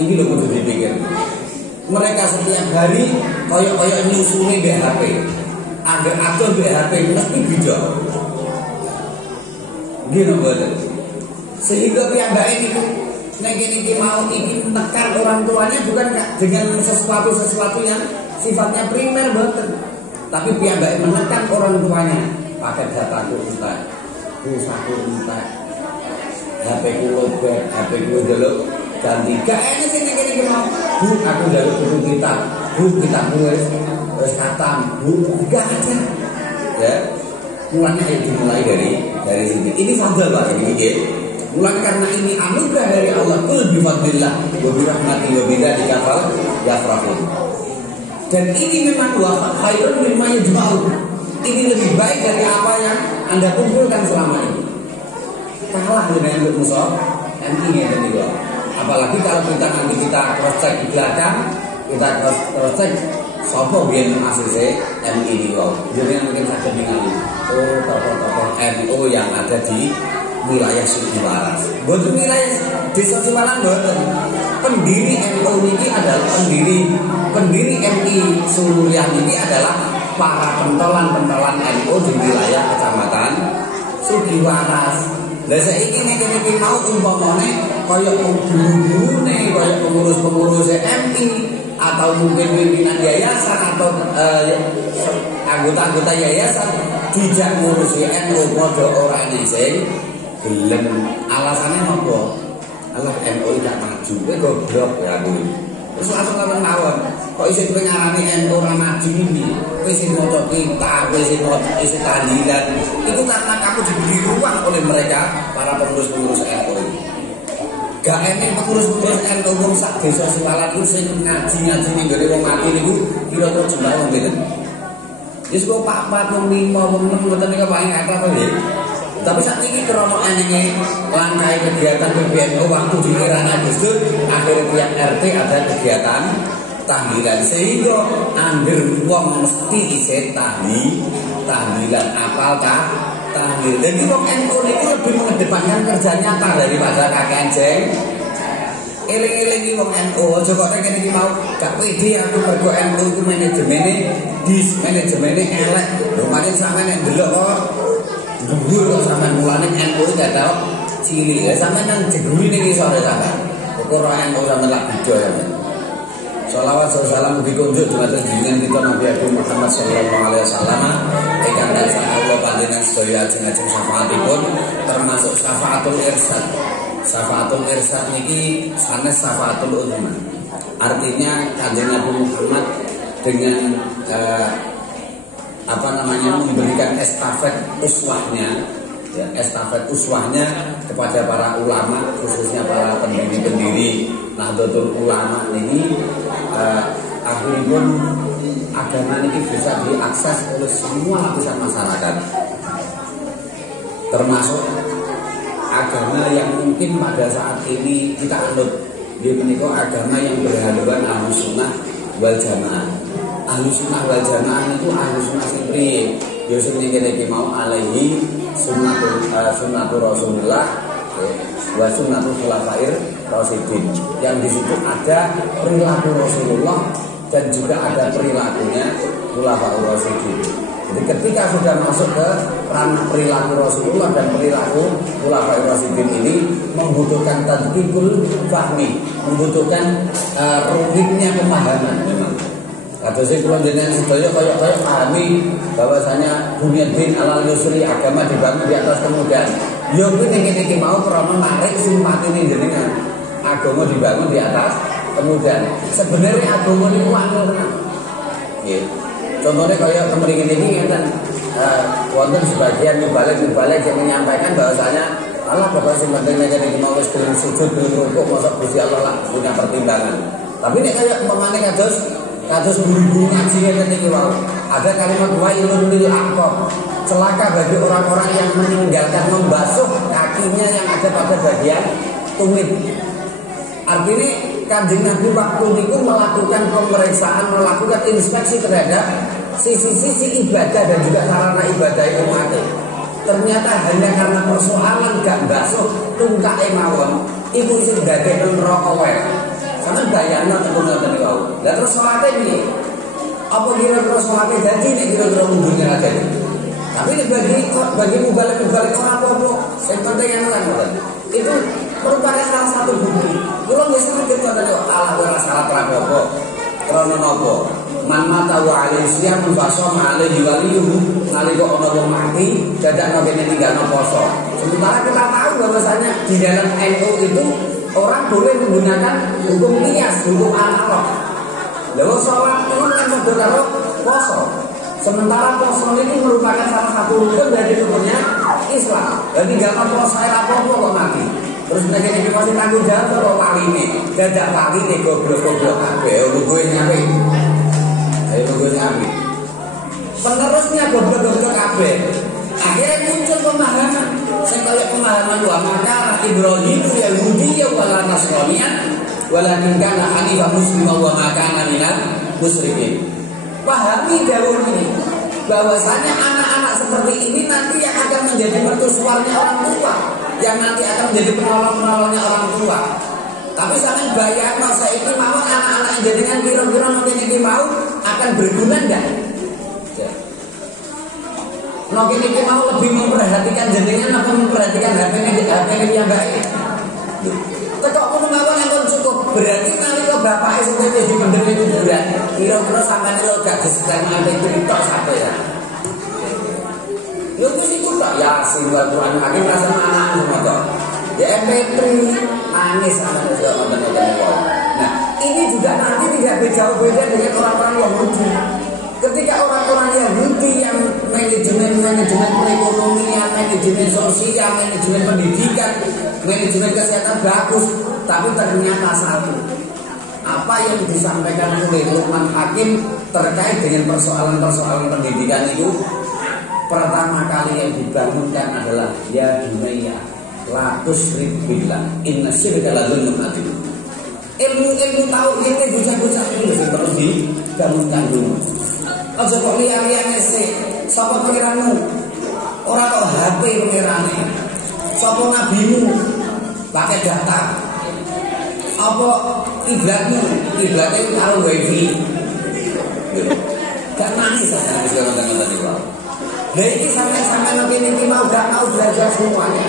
Ini lho kudu dipikir. Mereka setiap hari koyok-koyok nyusuni BHP. Agar atur BHP mesti beda. Gini boleh. Sehingga piyambak ini nek iki mau iki tekan orang tuanya bukan dengan sesuatu yang sifatnya primer banget. Tapi piyambak menekan orang tuanya pakai dataku entek, pulsaku entek, HP ku lobet, HP ku delok ganti. Gak enak sih nek iki mau. Bu, aku njaluk guru kita. Bu kita wis katam, Bu enggak ada. Ya. Mulanya dimulai dari sini. Ini fadl Pak ini nggih. Mulai karena ini anugerah dari Allah, kul bi fadlillah wa bi rahmatihi wa bidzalika yafrahun. Dan ini memang wa khairun mimma yajma'un. Ini lebih baik dari apa yang Anda kumpulkan selama ini. Kalah dengan musuh MI ya tadi loh. Apalagi kalau kita nanti cross check di belakang, kita cross check sopo biyen asise MI ini loh. Jadi mungkin saged ningali tokoh-tokoh NU yang ada di wilayah Sukiwaras. Boten wilayah Desa Siwalan boten. Pendiri NU ini adalah pendiri MI Sulurian ini adalah para pentolan-pentolan NU di wilayah Kecamatan Sukiwaras. Lah saiki nek mau umpamane kaya guru-gurune, kaya pengurus-pengurus MI atau mungkin pimpinan yayasan atau anggota-anggota yayasan tidak ngurusi NU padha ora sing gelem. Alasane napa? Allah NU tidak maju, goblok ya kuwi. Terus langsung lawan mawon. Kok isih kowe ngarani NU ora maju iki? Kowe sing maca kitab, kowe sing maca isi tahlilan. Itu karena kamu diberi ruang oleh mereka para pengurus-pengurus NU. Gak enek pengurus-pengurus NU wong sak desa Siwalan iku sing ngaji-ngaji ning gone wong mati niku kira-kira jumlah wong pinten? Wis kok Pak 4 wong 5 wong 6 mboten niku paling akeh to nggih. Tapi saat ini krono enenge langkah kegiatan PBNU waktu di era Gus Dur, akhirnya tiap RT ada kegiatan tahlilan sehingga angger wong mesti isih tahlilan apal tahlil. Dan wong NU itu lebih mengedepankan kerja nyata daripada kakek jeng. Eling-eling wong NU aja kok nek iki mau gak pede aku mergo NU iku manajemennya elek. Lho pancen sampeyan nek delok kok dhuwur kok sampeyan mulane NU gak tau cilik ya sampeyan nang jeguri ning isore sampeyan. Kok ora NU sampeyan lak bijo ya. Shalawat salam dikunjuk dumateng jenengan kita Nabi Agung Muhammad sallallahu alaihi wasallam ingkang tansah Allah panjenengan sedaya ajeng-ajeng syafaatipun termasuk syafaatul irsad. Syafaatul irsad niki sanes syafaatul uzma. Artinya Kanjeng Nabi Muhammad dengan memberikan estafet uswahnya kepada para ulama, khususnya para pendiri-pendiri Nahdlatul Ulama ini akhirnya agama ini bisa diakses oleh semua lapisan masyarakat, termasuk agama yang mungkin pada saat ini kita anut, yaitu agama yang berhaluan Ahlus Sunnah wal Jamaah. Ahlus Sunnah wal Jamaah itu Ahlus Sunnah sendiri. Yusuf ini kita mau alaihi sunnatul Rasulullah wa sunnatul khulafair rasyidin. Yang di situ ada perilaku Rasulullah dan juga ada perilakunya khulafaur rasyidin. Jadi ketika sudah masuk ke ranah perilaku Rasulullah dan perilaku khulafaur rasyidin ini membutuhkan tadqiqul fahmi, membutuhkan rumitnya pemahaman memang. Ada sih kalau jenengan sedaya kaya pahami bahwasanya dunia din alal yusri, agama dibangun di atas kemudahan. Yo kuwi ning iki mau krana narik simpatine jenengan. Agama dibangun di atas kemudahan. Sebenarnya agama niku angel tenan. Nggih. Contohnya kaya kemriki niki ngeten. Wonten sebagian mubalik yang menyampaikan bahwasanya Allah bakal sing penting nek iki mau wis gelem sujud gelem rukuk mosok Gusti Allah lah punya pertimbangan. Tapi nek kaya umpamane kados guru-guru ngaji ngene iki wae. Ada kalimat wailul lil aqab. Celaka bagi orang-orang yang meninggalkan membasuh kakinya yang ada pada bagian tumit. Artinya Kanjeng Nabi waktu itu melakukan pemeriksaan, melakukan inspeksi terhadap sisi-sisi ibadah dan juga sarana ibadah itu mati. Ternyata hanya karena persoalan gak basuh tungkake mawon, ibu isi dadekno neraka wae. Karena bayangnya tentu-tentu kau. Dan terus sholatnya ini, apa kira-kira sholatnya jadi nih kira-kira mundurnya aja nih. Tapi bagi mubalik orang apa-apa, yang penting yang lain itu merupakan salah satu bukti. Kalau misalnya kita tadi Allah salah apa-apa, karena apa? Man mata wa alaisyam fasoma alaihi waliyuhu nalika ana wong mati dadakno kene tinggalno poso. Sementara kita tahu bahwasanya di dalam NU itu orang boleh menggunakan hukum kias, hukum analog. Lalu sholat itu kan model karo poso. Sementara poso ini merupakan salah satu rukun dari rukunnya Islam. Jadi gak mau saya apa-apa kok mati. Terus mereka ini masih tanggung jawab kalau wali ini. Gajak wali ini goblok-goblok kabeh. Lu gue nyampe. Ayo lu gue nyampe. Penerusnya goblok-goblok kabeh. Akhirnya muncul pemahaman. Saya kalau pemahaman wa maka Ibrahim Yahudi wala Nasraniyan walakin kana hanifan musliman wa ma kana minal musyrikin. Pahami dawuh ini bahwasanya anak-anak seperti ini nanti yang akan menjadi mertusuarnya orang tua, yang nanti akan menjadi penolong-penolongnya orang tua. Tapi jangan bayangno saiki mawon anak-anak yang jadikan kira-kira mungkin iki mau akan berguna ndak? Mungkin iki mau lebih memperhatikan jenengan apa memperhatikan HP-nya yang baik. Tekok kudu mawon yang cukup. Berarti nalika bapak sing dadi pendem itu berat. Kira-kira sampean lho gak disediakan sampai tok sate ya. Lho wis iku tok ya sing Al-Qur'an hakim rasane anak semoga. Ya MP3 manis sampean wis kok ngoten. Nah, ini juga nanti tidak jauh beda dengan orang-orang Yahudi. Ketika orang-orang Yahudi yang manajemen perekonomian, manajemen sosial, manajemen pendidikan, manajemen kesehatan bagus, tapi ternyata satu, apa yang disampaikan oleh Luqman Hakim terkait dengan persoalan-persoalan pendidikan itu, pertama kali yang dibangunkan adalah ya dunia, la tusyrik billah, inna syirka la dzulmun adzim. Ilmu tauhid ini bocah-bocah ini perlu dibangunkan dulu. Aja kok liya-liyane sik. Sapa pengiranmu? Ora kok HP pengirane. Sapa nabimu? Pakai data. Apa kiblatmu? Kiblatnya karo wifi. Gak nangis aja wis ngoten-ngoten iki. Lah iki sampeyan iki mau gak mau belajar semuanya.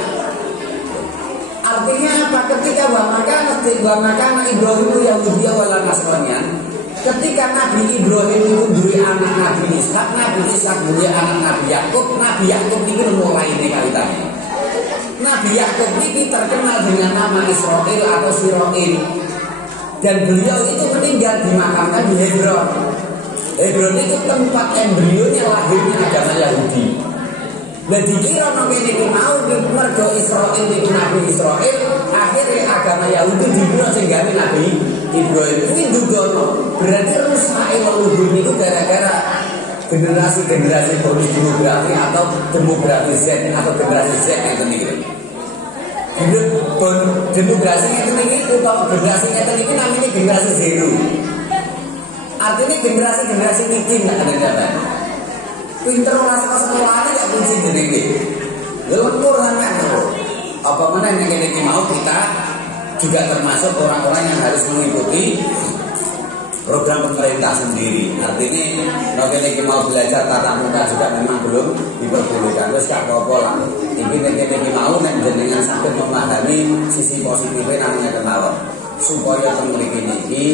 Artinya apa? Ketika wa makana Ibrahim Yahudi wala Nasraniyan. Ketika Nabi Ibrahim itu duwe anak Nabi Ishak duwe anak Nabi Yakub ini mulai ini kaitannya. Nabi Yakub ini terkenal dengan nama Israel atau Siroil. Dan beliau itu meninggal dimakamkan di Hebron. Hebron itu tempat embrionya lahirnya agama Yahudi. Lah dikira nang kene iki mau mergo Israel iki Nabi Israel, akhirnya agama Yahudi dibuat sing gawe Nabi Ibrahim kuwi ndudono. Berarti rusak leluhur itu gara-gara generasi-generasi bonus demografi atau demografi Z atau generasi Z itu nih. Demografi itu nih utawa generasi itu nih namanya generasi zero. Artinya generasi miskin nggak ada data. Pinter rasa sekolahnya gak kunci jenenge. Lempur sampean. Apa mana yang kene mau kita juga termasuk orang-orang yang harus mengikuti program pemerintah sendiri. Artinya nek kene mau belajar tatap muka juga memang belum diperbolehkan. Wis gak apa-apa lah. Iki nek kene mau nek jenengan sampai memahami sisi positifnya namanya kemawon. Supaya mriki niki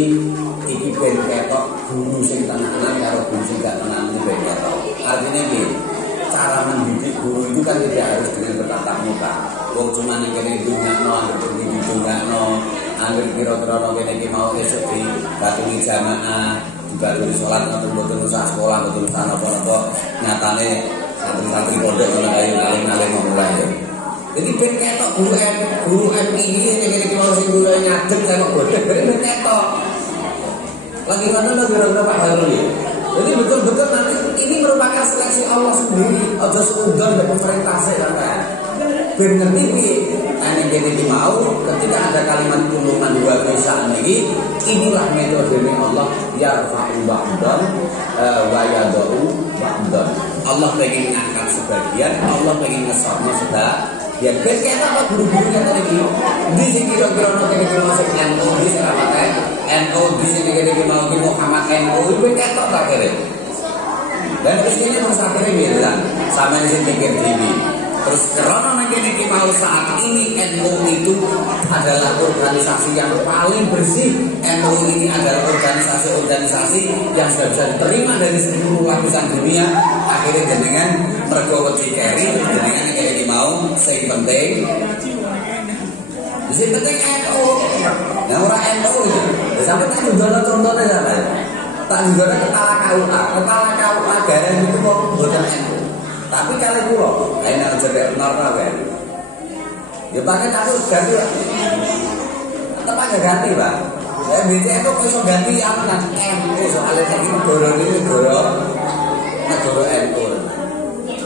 iki ben ketok guru sing tenanan karo guru sing gak tenanan iki ben ketok. Artinya gini, cara mendidik guru itu kan tidak harus dengan bertatap muka. Wong cuma ning kene ndongakno, ndongakno, anggere kira-kira nek kene mau esuk di batungi jamaah, dibaluri salat atau mboten usah sekolah, mboten usah napa-napa. Nyatane santri-santri pondok kena kaya ngalim-ngalim mulai ya. Jadi ben ketok guru MI ning kene mau sing guru ngadeg sama bodhek ben ketok. Lagi mana kira-kira Pak Harun ya. Jadi betul-betul nanti ini merupakan seleksi Allah sendiri. Aja seudon dari pemerintah saya kan. Ben ngerti piye? Ane kene mau ketika ada kalimat kuluman dua bisa niki, inilah metodenya Allah yarfa'u ba'dan wa yadau ba'dan. Allah pengen ngangkat sebagian, Allah pengen ngesarno sebagian. Ben kene apa guru-gurunya tadi? Di sing kira-kira nek kene masuk NU di serapaten NU di sini kene mau ki Muhammad NU itu ketok tak kene. Dan terus ini masa akhirnya bilang sama di sini pikir TV. Terus karena nanti mau saat ini NU itu adalah organisasi yang paling bersih. NU ini adalah organisasi yang sudah bisa diterima dari seluruh lapisan dunia. Akhirnya dengan mergowati carry dengan kayak mau sing penting. Sing penting NU. Nah orang NU itu sampai tak juga contohnya apa? Tak juga kepala KUA garan itu mau buatan NU. Tapi kalau pulau, lain harus jadi normal kan. Ya pakai kasus ganti, tetap aja ganti pak. Ya BCA itu bisa ganti apa nanti NU soalnya ini negara NU.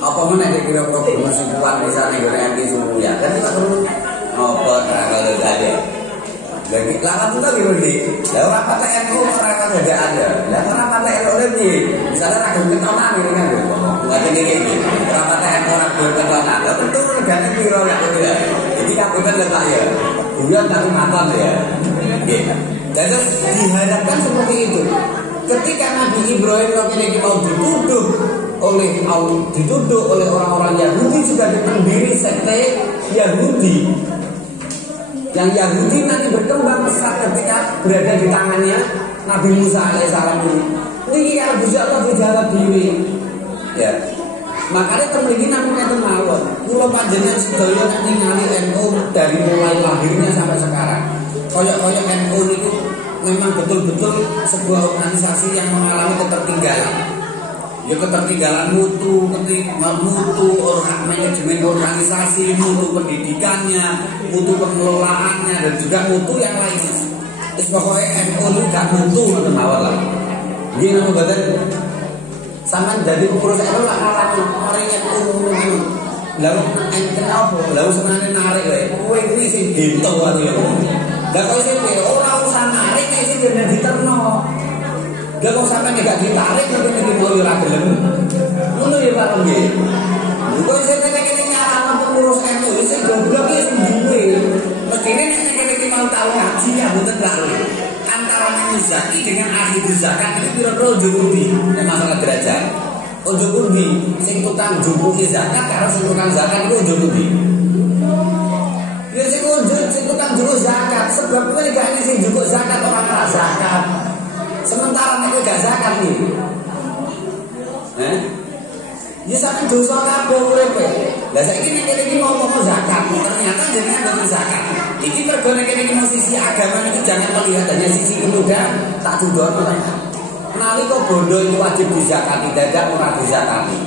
Apa mana kira problem kesimpulan misalnya negara NU semua ya kan kita perlu apa kalau tadi. Lagi lawan kita gimana? Lah orang partai NU orang partai ada. Lah orang partai NU lebih. Misalnya ragu ketonan ini kan. Nggak gini. Orang partai NU ragu ketonan. Lah tentu negara piro lah gitu ya. Jadi kabupaten letak ya. Bulan tapi maton ya. Gitu. Jadi diharapkan seperti itu. Ketika Nabi Ibrahim ini mau dituduh oleh orang-orang Yahudi sebagai pendiri sekte Yahudi. Yang Yahudi nanti berkembang pesat ketika berada di tangannya Nabi Musa alaihissalam ini. Ini kalau bisa Allah dijawab diri. Ya, makanya temen namun itu mawon. Pulau panjenengan sedaya nanti ngali NU dari mulai lahirnya sampai sekarang. Koyok-koyok NU itu memang betul-betul sebuah organisasi yang mengalami ketertinggalan. Ya ketertinggalan mutu manajemen organisasi, mutu pendidikannya, mutu pengelolaannya dan juga mutu yang lainnya. Pokoknya NU itu gak mutu mawon lah. Ini nama badan sama jadi pengurus NU lah ngarang orang NU. Lalu kenapa? Lalu sebenarnya narik lah. Kue ini sih gitu aja. Dan kalau sih orang usah narik sih dia diterno. Dia kok sampai gak ditarik nanti mau ora gelem. Ngono ya Pak nggih. Kok sing nek nyarana pengurus NU sing goblok iki sing duwe. Mestine nek mau tahu ngaji ya mboten lalu. Antara muzaki dengan ahli zakat itu pira-pira njupundi nek masalah derajat. Njupundi sing tukang njupuki zakat karo sing tukang zakat itu njupundi. Ya sing tukang njupuk zakat sebab kowe gak sing njupuk zakat orang ora zakat. Sementara mereka gak zakat nih. Ya sampe dosa kabeh uripe. Lah saiki nek iki mau zakat, ternyata jenengan boten zakat. Iki mergo nek iki sisi agama itu jangan melihat hanya sisi kemudahan, tak dudono ta. Nalika bondo itu wajib dizakati, dadak ora dizakati.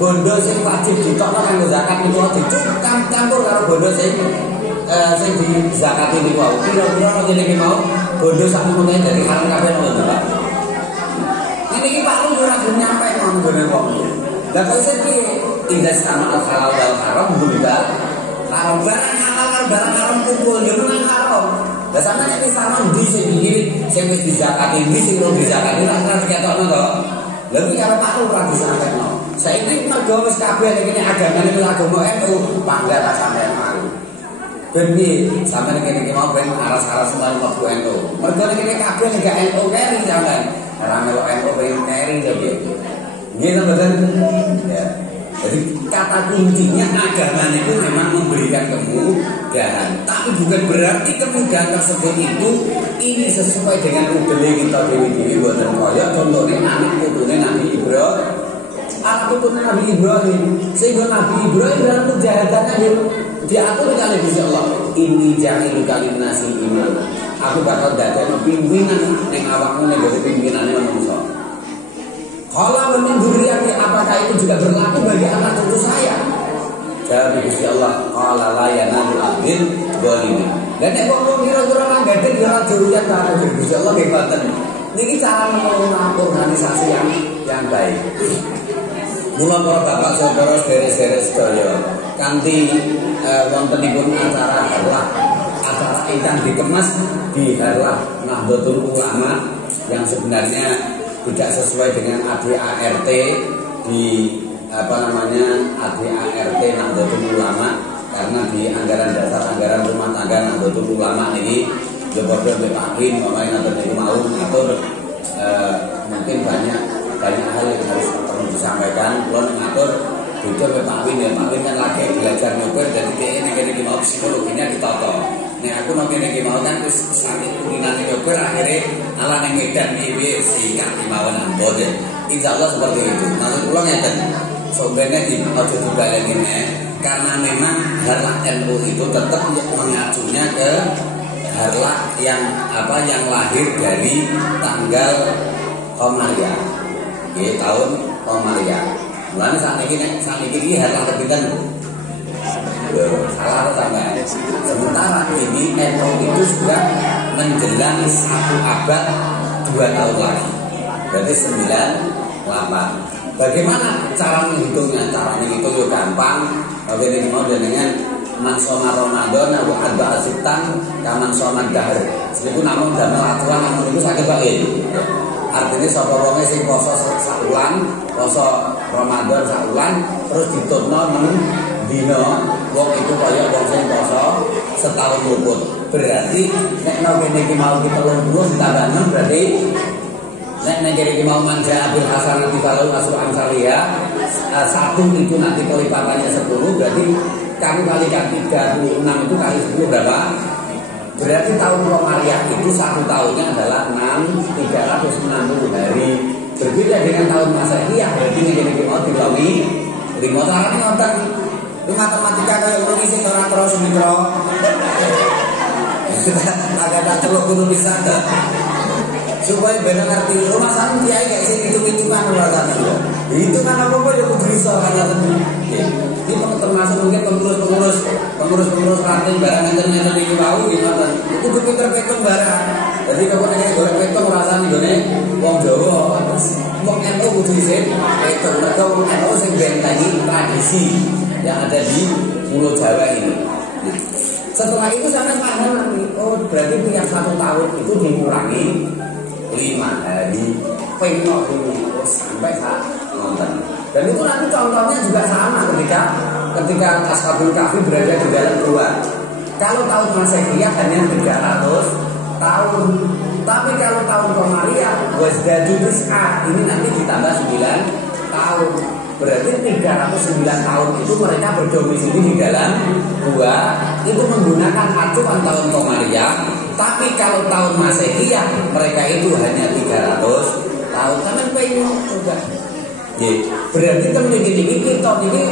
Bondo sing wajib ditokno kanggo zakat itu dicampur karo bondo sing dizakati niku wae. Kira-kira ngene iki mau bondo sak meneh dari haram kabeh ngono Pak. Ini Pak lu ora nyampe ngono ngene kok. Lah kok iso piye? Indah sama al-halal wal haram juga. Haram barang halal karo barang haram kumpul yo menang haram. Lah sampeyan iki sama ndi sing iki sing wis dizakati iki sing ora dizakati ora ketokno to. Lha iki karo Pak lu ora disaketno. Saiki mergo wis kabeh iki agama niku agama NU, pangkat sampeyan mau. Benih sampai kene mau ben aras-aras semua mlebu NU. Mergo kene kabeh nek NU keri sampean. Ora melu NU ben keri to piye. Nggih sampean. Ya. Jadi kata kuncinya agama itu memang memberikan kemudahan, tapi bukan berarti kemudahan tersebut itu ini sesuai dengan model kita dewi-dewi boten kaya contohnya anak putune Nabi Ibrahim. Anak putune Nabi Ibrahim, sehingga Nabi Ibrahim dalam kejahatannya diatur oleh Gusti Allah. Ini jahilu kalim nasi imam. Aku bakal dadekno pimpinan ning awakmu nek dadi pimpinane manusa. Kalau meninduriati apakah itu juga berlaku bagi anak cucu saya? Jawab Gusti Allah, qala la yanalu abdin zalimin. Dan nek wong kira-kira ora gadhe ya ora diuyak karo Gusti Allah hebaten. Niki cara mengelola organisasi yang baik. Mula para bapak saudara sedherek sedaya kanthi wontenipun acara harlah ingkang dikemas di harlah Nahdlatul Ulama yang sebenarnya tidak sesuai dengan ADART di ADART Nahdlatul Ulama, karena di anggaran dasar anggaran rumah tangga Nahdlatul Ulama ini padha bepakin pemain atau niku mau ngatur mungkin banyak hal yang harus perlu disampaikan. Kalau ngatur beda bepakin ya Pak Win kan lagi belajar nyopir jadi ini mau psikologinya ditata. Nek aku mau kene mau kan wis sakit kulinane nyopir akhirnya ala ning Medan piye sikat mawon ampun. Insyaallah seperti itu. Maksud kula ngeten. Sombene di aja dibaleni karena memang harlah NU itu tetap mengacunya ke harlah yang lahir dari tanggal Komaria. Nggih, tahun Komaria. Mulane sakniki iki harta kepinten. Salah tambah. Sementara ini NU itu sudah menjelang 1 abad 2 tahun lagi. Berarti 98. Bagaimana cara menghitungnya? Cara menghitung itu gampang. Bagaimana mau dengan man soma Ramadan wa adba asitan kaman soma dahr. Iku namung damel aturan namun itu sakit bae. Artinya sapa wonge sing poso sak wulan, poso Ramadan sak wulan terus diturno nang dina wong itu kaya wong sing poso setahun luput. Berarti nek nek iki mau kita 30 ditambah 6 berarti nek iki mau manja Abdul Hasan nanti kalau masuk amsalia 1 itu nanti kelipatannya 10 berarti kami kalikan 36 itu kali 10 berapa? Berarti tahun Komaria itu 1 tahunnya adalah 360 hari. Berbeda dengan tahun Masehiah berarti nek mau dilawi 5 tahun ngoten. Itu matematika kaya ngono iki sing ora terus mikro. Agak tak celuk kudu bisa ta. Supaya benar ngerti rumah sana kiai kayak sing hitung-hitungan ora ta. Itu kan apa ya kudu iso kan ini termasuk mungkin pengurus ranting barang internet ini tahu gimana itu berpikir petung barang. Jadi kalau nek golek petung rasane gone wong Jawa wong NU kudu isin petung mereka wong NU sing bentengi tradisi yang ada di Pulau Jawa ini. Setelah itu saya paham nanti, oh berarti tiap 1 tahun itu dikurangi 5 hari penuh ini sampai saat nonton. Dan itu nanti contohnya juga sama ketika Ashabul Kahfi berada di dalam gua. Kalau tahun Masehiah hanya 300 tahun, tapi kalau tahun Komaria wasdadu tis'a ini nanti ditambah 9 tahun. Berarti 309 tahun itu mereka berdomisili di dalam gua itu menggunakan acuan tahun Komaria. Tapi kalau tahun Masehiah mereka itu hanya 300 tahun. Karena pengen juga. Berarti temen ini kita ini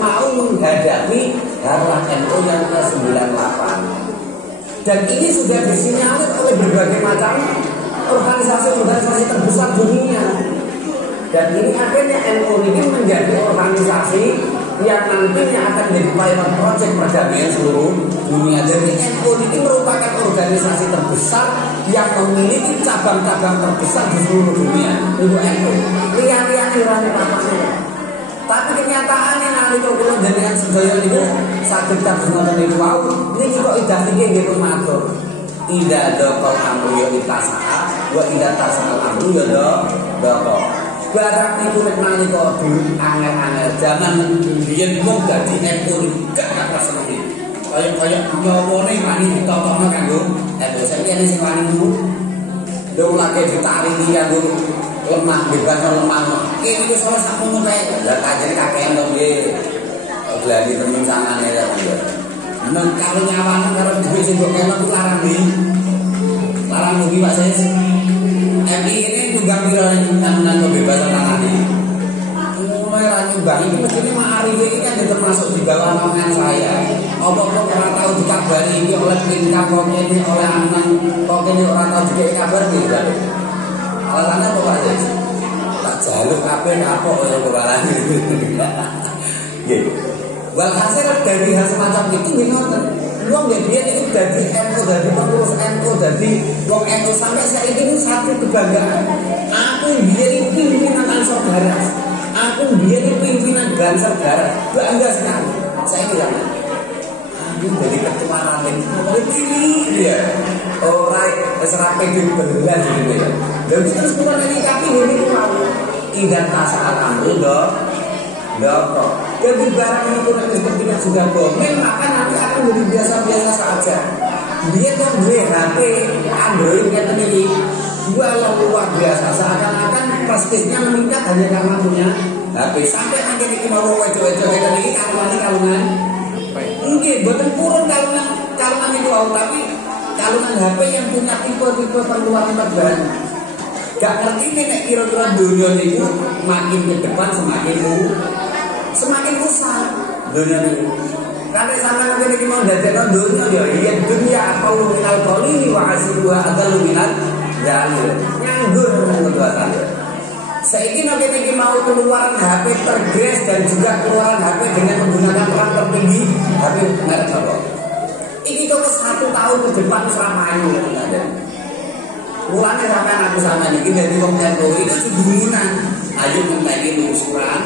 mau menghadapi Harlah NU yang ke-98. Dan ini sudah disinyalir oleh berbagai macam organisasi terbesar dunia. Dan ini akhirnya NU ini menjadi organisasi yang nantinya akan menjadi pilot project perdamaian seluruh dunia. Jadi NU ini merupakan organisasi terbesar yang memiliki cabang-cabang terbesar di seluruh dunia. Itu NU. Lihat-lihat irani papanya. Tapi kenyataannya nanti kalau dengan sedaya itu sakit terjemahan itu wow. Ini juga tidak tinggi gitu matur. Tidak ada kau amru ya itasa'a wa tidak tasa'al amru ya doko. Barang itu nanti kau dulu angel-angel zaman biyen wong dadi NU gak seneng. Kaya nyawone wani ditotokno kanggo NU sampeyan sing wani niku. Lho lagi ditarik dia dulu lemah bebas lemah. Ini wis ora sampun kae. Lah kajene kakean to nggih. Gladi pemincangane ya. Nang karo nyawane karo dhewe sing kok kena ku larang iki. Larang mugi Pak Sis. MI ini juga pira nang kebebasan tangan ini. Mulai ra nyumbang iki mesti ma'arif iki kan termasuk di bawah naungan saya. Apa-apa ora tahu dikabari iki oleh perintah kok ini oleh anak kok ini ora tahu dikek kabar iki. Alasannya apa Pak Sis? Tak jaluk kabeh kapok kaya ora nggih. Walhasil dari hal semacam itu ngoten. Wong biyen itu dari NU, dari pengurus NU, dari wong NU sampai saat ini satu kebanggaan. Aku biyen pimpinan Ansor Barat. Aku biyen pimpinan Bansar Barat. Bangga sekali. Saya kira aku jadi ketua ranting. Ini ya. Ora wis rapi di beneran gitu ya. Dan terus bukan ini kaki ini mau tidak tasal amru kok. Jadi barang itu nanti ketika sudah komen maka nanti akan menjadi biasa-biasa saja. Dia kan beli HP Android yang ini walau luar biasa seakan-akan prestisnya meningkat hanya karena punya HP. Sampai akhirnya kita mau wejo-wejo ini kalungan mungkin bukan turun kalungan itu tapi kalungan HP yang punya tipe-tipe pengeluaran terbaru. Gak ngerti nih kira-kira dunia itu makin ke depan semakin rusak dunia ini. Karena sama nanti kita mau datang dunia ya, iya dunia kalau minal qalili wa asiluha adalu minal jalil. nganggur bahasane. Saiki nek iki mau keluaran HP tergres dan juga keluaran HP dengan menggunakan perang tertinggi, HP merek apa? Iki kok 1 tahun ke depan wis ramai ada. Mulane sampean aku sama niki dadi wong NU itu seduluran. Ayo ngenteni lungsuran.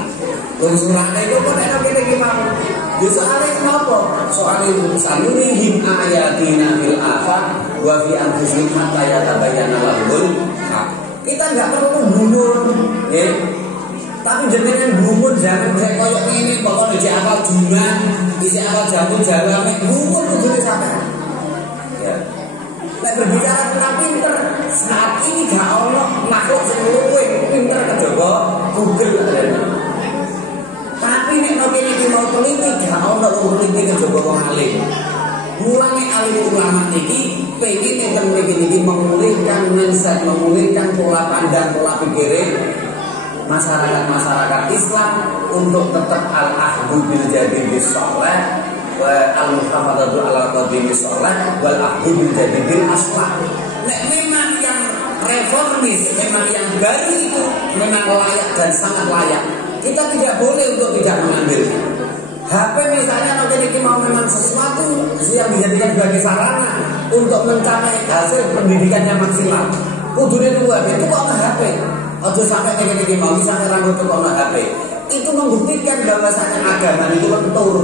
Lungsurane iku kok nek kene iki mau. Ya soalé kenapa? Soalé sanurihim ayatina fil afaq wa fi anfusihim hatta yatabayyana lahumul haq. Kita enggak perlu gumun, ya. Tapi jenengan gumun jangan saya koyo ngene pokoke dicek akal juman, dicek akal jamu jawa mek gumun kudune sampean. Ya. Nek berbicara tentang pinter, saat ini gak ono makhluk sing luwih pinter kejaba Google ada. Tapi nek kene iki mau teliti gak ono wong teliti kejaba wong alim. Mulane alim ulama iki pengen enten mriki memulihkan mindset, memulihkan pola pandang, pola pikir masyarakat Islam untuk tetap al-ahdu bil jadidis sholeh wa al-muhafadzatu ala qadimis sholeh wal ahdu bil jadidil aslah. Nek memang yang reformis, memang yang baru itu memang layak dan sangat layak, kita tidak boleh untuk tidak mengambil. HP misalnya nanti ini mau memang sesuatu yang dijadikan sebagai sarana untuk mencapai hasil pendidikan yang maksimal. Kudune luar itu kok HP. Ojo sampai ini mau sampai rambut kok HP. Itu membuktikan bahwasanya agama itu lentur.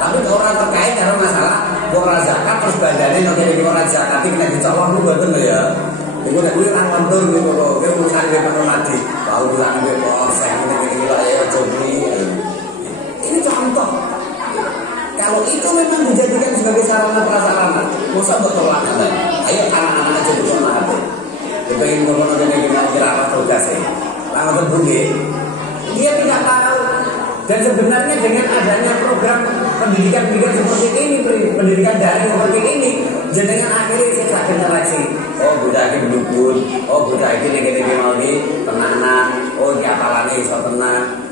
Tapi orang terkait dengan masalah orang zakat terus badannya nanti ini orang zakat ini dicolong lu betul ya. Iku nek kuwi nang lentur gitu kok. Kowe urusan dhewe penuh tahu bilang dhewe polsek ini ya cobi. Ini contoh. Kalau itu memang dijadikan sebagai sarana prasarana, masa buat tolak kan? Ayo anak-anak aja butuh HP. Kita ingin ngomong dengan kita kira-kira tugasnya. Langsung berbunyi. Dia tidak tahu. Dan sebenarnya dengan adanya program pendidikan seperti ini, pendidikan daring seperti ini, jenengan akhirnya saya generasi. Oh budak ini berdukun. Oh budak ini mau di tenanan. Oh ini apalane iso tenang.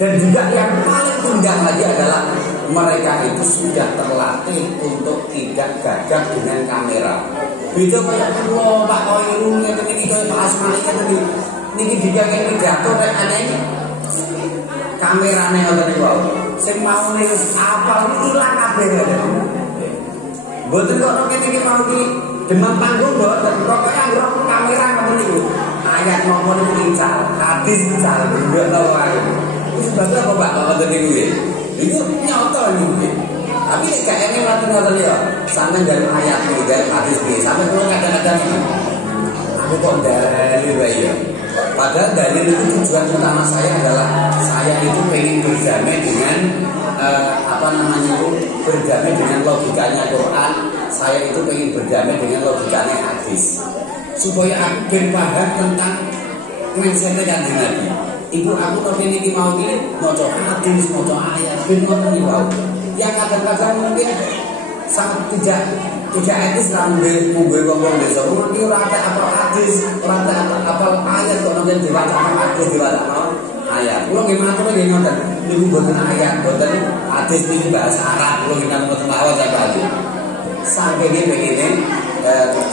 Dan juga yang paling tunggal lagi adalah mereka itu sudah terlatih untuk tidak gagap dengan kamera. Beda kayak kulo Pak Koirul ngene iki kaya Pak Asmani ngene niki digawe pidato nek aneh kamerane ngoten niku wae. Sing maune apal ilang kabeh. Mboten kok ngene iki mau iki demam panggung mboten pokoke anggere kamera ngoten niku. Ayat nomor niku ical, hadis ical, ndak tau wae. Sebabnya apa Pak? Kalau tadi gue, itu nyata ini. Tapi kayaknya ngotot ya. Sampai dari ayat nih, dari hadis nih. Sampai kalau kadang-kadang ini, aku kok dalil ya. Padahal dalil itu tujuan utama saya adalah saya itu pengen berdamai dengan berdamai dengan logikanya Quran. Saya itu pengen berdamai dengan logikanya hadis. Supaya aku berpaham tentang mindsetnya Kanjeng Nabi. Ibu aku tapi ini mau ini maca hadis, maca ayat, ben ngoten iki wae. Yang kadang-kadang mungkin sangat tidak etis lah mungkin wong desa. Mungkin ora ada apa hadis, ora ada apa ayat kok nang diwaca hadis diwaca ayat. Kulo nggih matur nggih ngoten. Niku boten ayat, boten hadis niki bahasa Arab. Kulo nggih ngoten mawon ta Pak. Sampai ini begini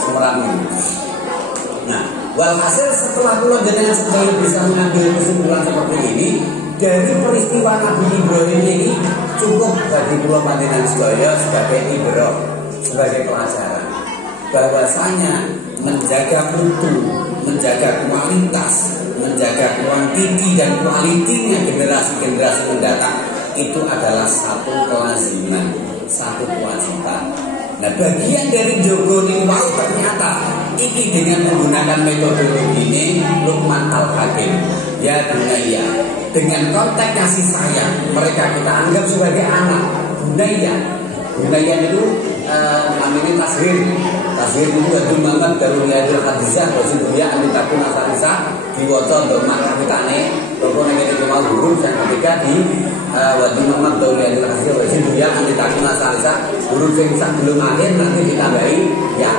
semerang ini. Nah, walhasil setelah kula jenengan sedaya bisa mengambil kesimpulan seperti ini dari peristiwa Nabi Ibrahim ini cukup bagi kula panjenengan sedaya sebagai ibrah, sebagai pelajaran bahwasanya menjaga mutu, menjaga kualitas, menjaga kuantiti dan kualitinya generasi-generasi mendatang itu adalah satu kelaziman, satu kewajiban. Nah, bagian dari Jogo ini ternyata ini dengan menggunakan metodologi ini Luqman Al-Hakim, ya bunaya, dengan konteks kasih sayang mereka kita anggap sebagai anak. Bunaya itu namanya tasghir itu dari Muhammad Daruliyadil Hadizah Rasul Buya Amitabun Asalisa diwaca untuk makhlukane pokoknya kita mau huruf dan ketika di Wadi Muhammad Daruliyadil Hadizah Rasul Buya Amitabun Asalisa huruf yang belum akhir nanti ditambahi ya.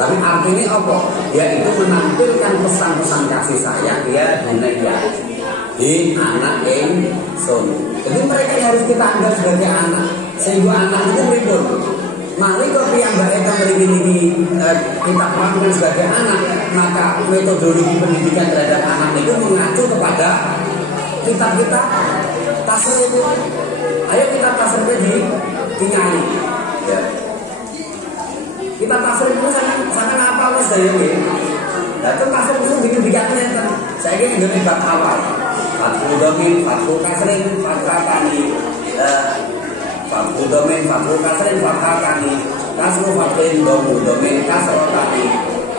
Tapi artinya apa? Yaitu menampilkan pesan-pesan kasih sayang ya bunaya di anak son. Jadi mereka harus kita anggap sebagai anak. Sehingga anak itu ribut. Mari kok piyambake memiliki kitab panduan sebagai anak, maka metodologi pendidikan terhadap anak itu mengacu kepada kitab-kitab tasawuf. Ayo kita tasawuf dinyali. Ya. Kitab tasawuf itu sangat apa wis daya iki. Lah itu tasawuf itu bikin-bikinnya kan. Saya ingin ngerti bab awal. Fathul Domin, Fathul Kasrin, Fathul Kani, Fathul Domin, Fathul Kasrin, Fathul Kani, Kasru Fathul Domin, Kasru Kani,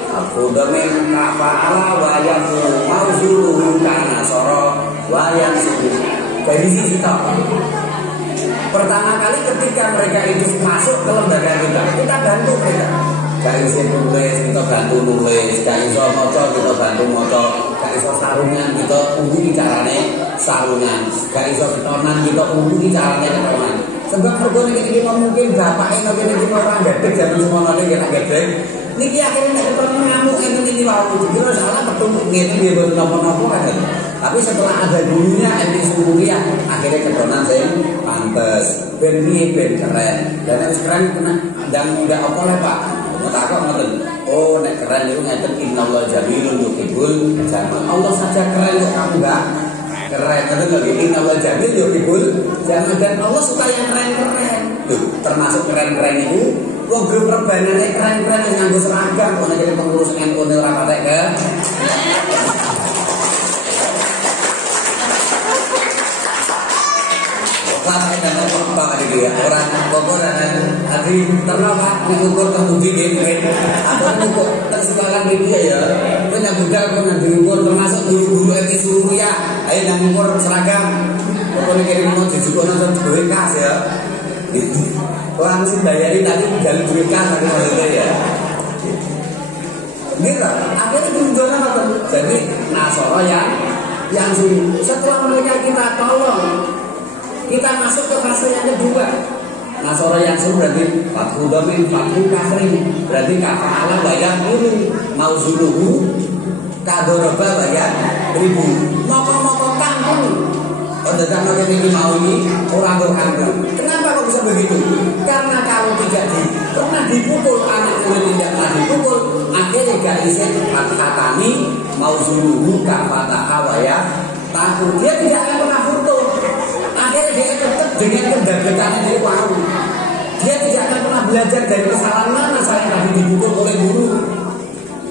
Fathul Domin, Kafa'ala Wayamu, Mauzuluhu Kana Soro, Wayansuhu. Jadi sisi tahu. Pertama kali ketika mereka itu masuk ke lembaga kita bantu mereka. Gak iso nulis, kita bantu nulis. Gak iso moco, kita bantu moco. Gak iso sarungan, kita ungguhi carane sarungan. Gak iso ketonan, kita ungguhi carane ketonan. Sebab pergone iki mungkin bapaknya ngene iki ora gedhe jam semono iki tak gedhe. Niki akhirnya nek ketemu ngamuk ngene iki wae. Dikira salah ketemu ngene iki mboten napa-napa kan. Tapi setelah ada gurunya MT Suriah, akhirnya ketonan sing pantes. Ben piye ben keren. Dan keren kena dan enggak apa lah Pak. Tak kok ngoten. Oh nek keren itu ngeten innallaha jamilun yuhibbul jamal. Allah saja keren kok kamu enggak keren. Ngoten lho innallaha jamil yuhibbul jamal dan Allah suka yang keren-keren. Tuh, termasuk keren-keren itu wong grup perbanane keren-keren yang nganggo seragam kok nek pengurus NU ora patek ke. Lama dan apa gitu ya orang Bogor dan hari terlalu mengukur kemudi game apa mengukur tersebaran media ya punya budal pun nanti ukur termasuk guru-guru MT Suriah ayo dan ukur seragam pokoknya kirim mau dijual nonton duit kas ya gitu langsung bayarin tadi dari duit kas tadi maksudnya ya gitu akhirnya dijualnya nonton jadi Nasoro yang setelah mereka kita tolong kita masuk ke fase yang kedua. Nasoro yang berarti Fathul Domin, Fathul Kasrin, berarti Kafa'ala bayar guru, Mauzuluhu Kadoroba bayar 1000. Moko-moko kampung. Pada zaman ini mau ini orang berkandang. Kenapa kok bisa begitu? Karena kalau tidak pernah dipukul anak murid tidak pernah dipukul, akhirnya gak bisa Fathatani Mauzuluhu Kafa'ala bayar takut dia tidak akan pernah foto. Akhirnya dia tetap dengan kegagetan yang wow. Dia tidak akan pernah belajar dari kesalahan mana saya tadi dipukul oleh guru.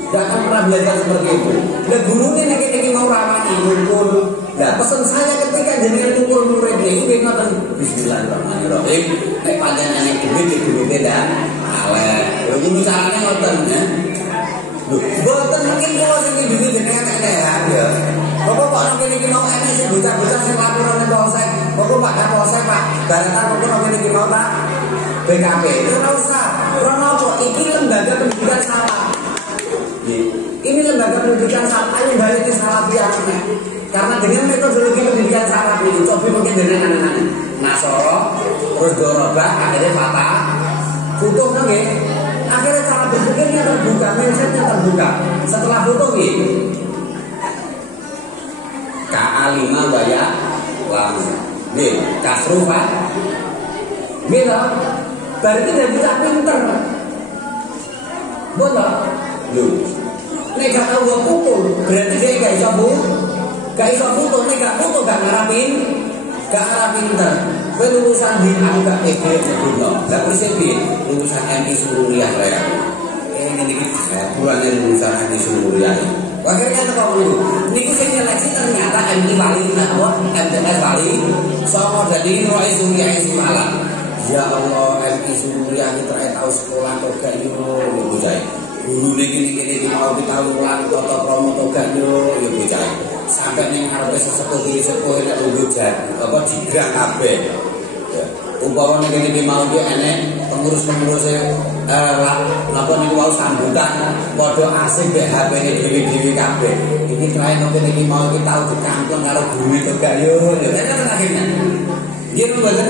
Tidak akan pernah belajar seperti itu. Dan gurunya ini mau rawani mukul. Nah pesan saya ketika jenengan mukul muridnya itu bagaimana? Bismillahirrahmanirrahim. Nek panjenengan yang gede dan aleh. Guru caranya ngoten ya. Boten mungkin kalau sing dulu jenengan enak ya. Bapak kok nang kene mau enak sing bocah-bocah sing laporan nang polsek. Bapak Pak Kapolsek Pak, barangkali bapak nang kene mau tak BKP. Ora usah. Ora napa iki lembaga pendidikan salah. Ini lembaga pendidikan salah ayo balik ke salah biasa. Karena dengan metodologi pendidikan salah ini coba mungkin dengan anak-anak Nasoro terus Doroba akhirnya Fatah butuh nggih. Akhirnya cara berpikirnya terbuka, mindsetnya terbuka. Setelah foto gitu, K5 waya langsung, nih kasrufa, gitu. Berarti dia tidak pinter, betul? Lu, nih gak tahu gua pukul, berarti dia gak bisa foto, nih gak foto gak ngarapin pinter. Lulusan di angka SD sebelumnya, nggak persepi lulusan MT Suriah saya. Ini bulannya lulusan MT Suriah. Akhirnya itu kamu itu, ini seleksi ternyata MT Bali, MTS Bali, sama jadi Roy Suriah Simalang. Ya Allah, MT Suriah ini ternyata tahu sekolah toga yo, bujai. Guru ini mau ditahuan toto promo toga yo, bujai. Sampai ning arepe sesepuh ini ujug apa digrang kabeh. Umpama nek iki mau dia enek pengurus-pengurus napa niku mau sambutan padha asik mbek HP-ne dhewe-dhewe kabeh. Iki klien nek iki mau iki tau dikangkon karo guru itu gak yo. Ya kan akhirnya. Nggih mboten.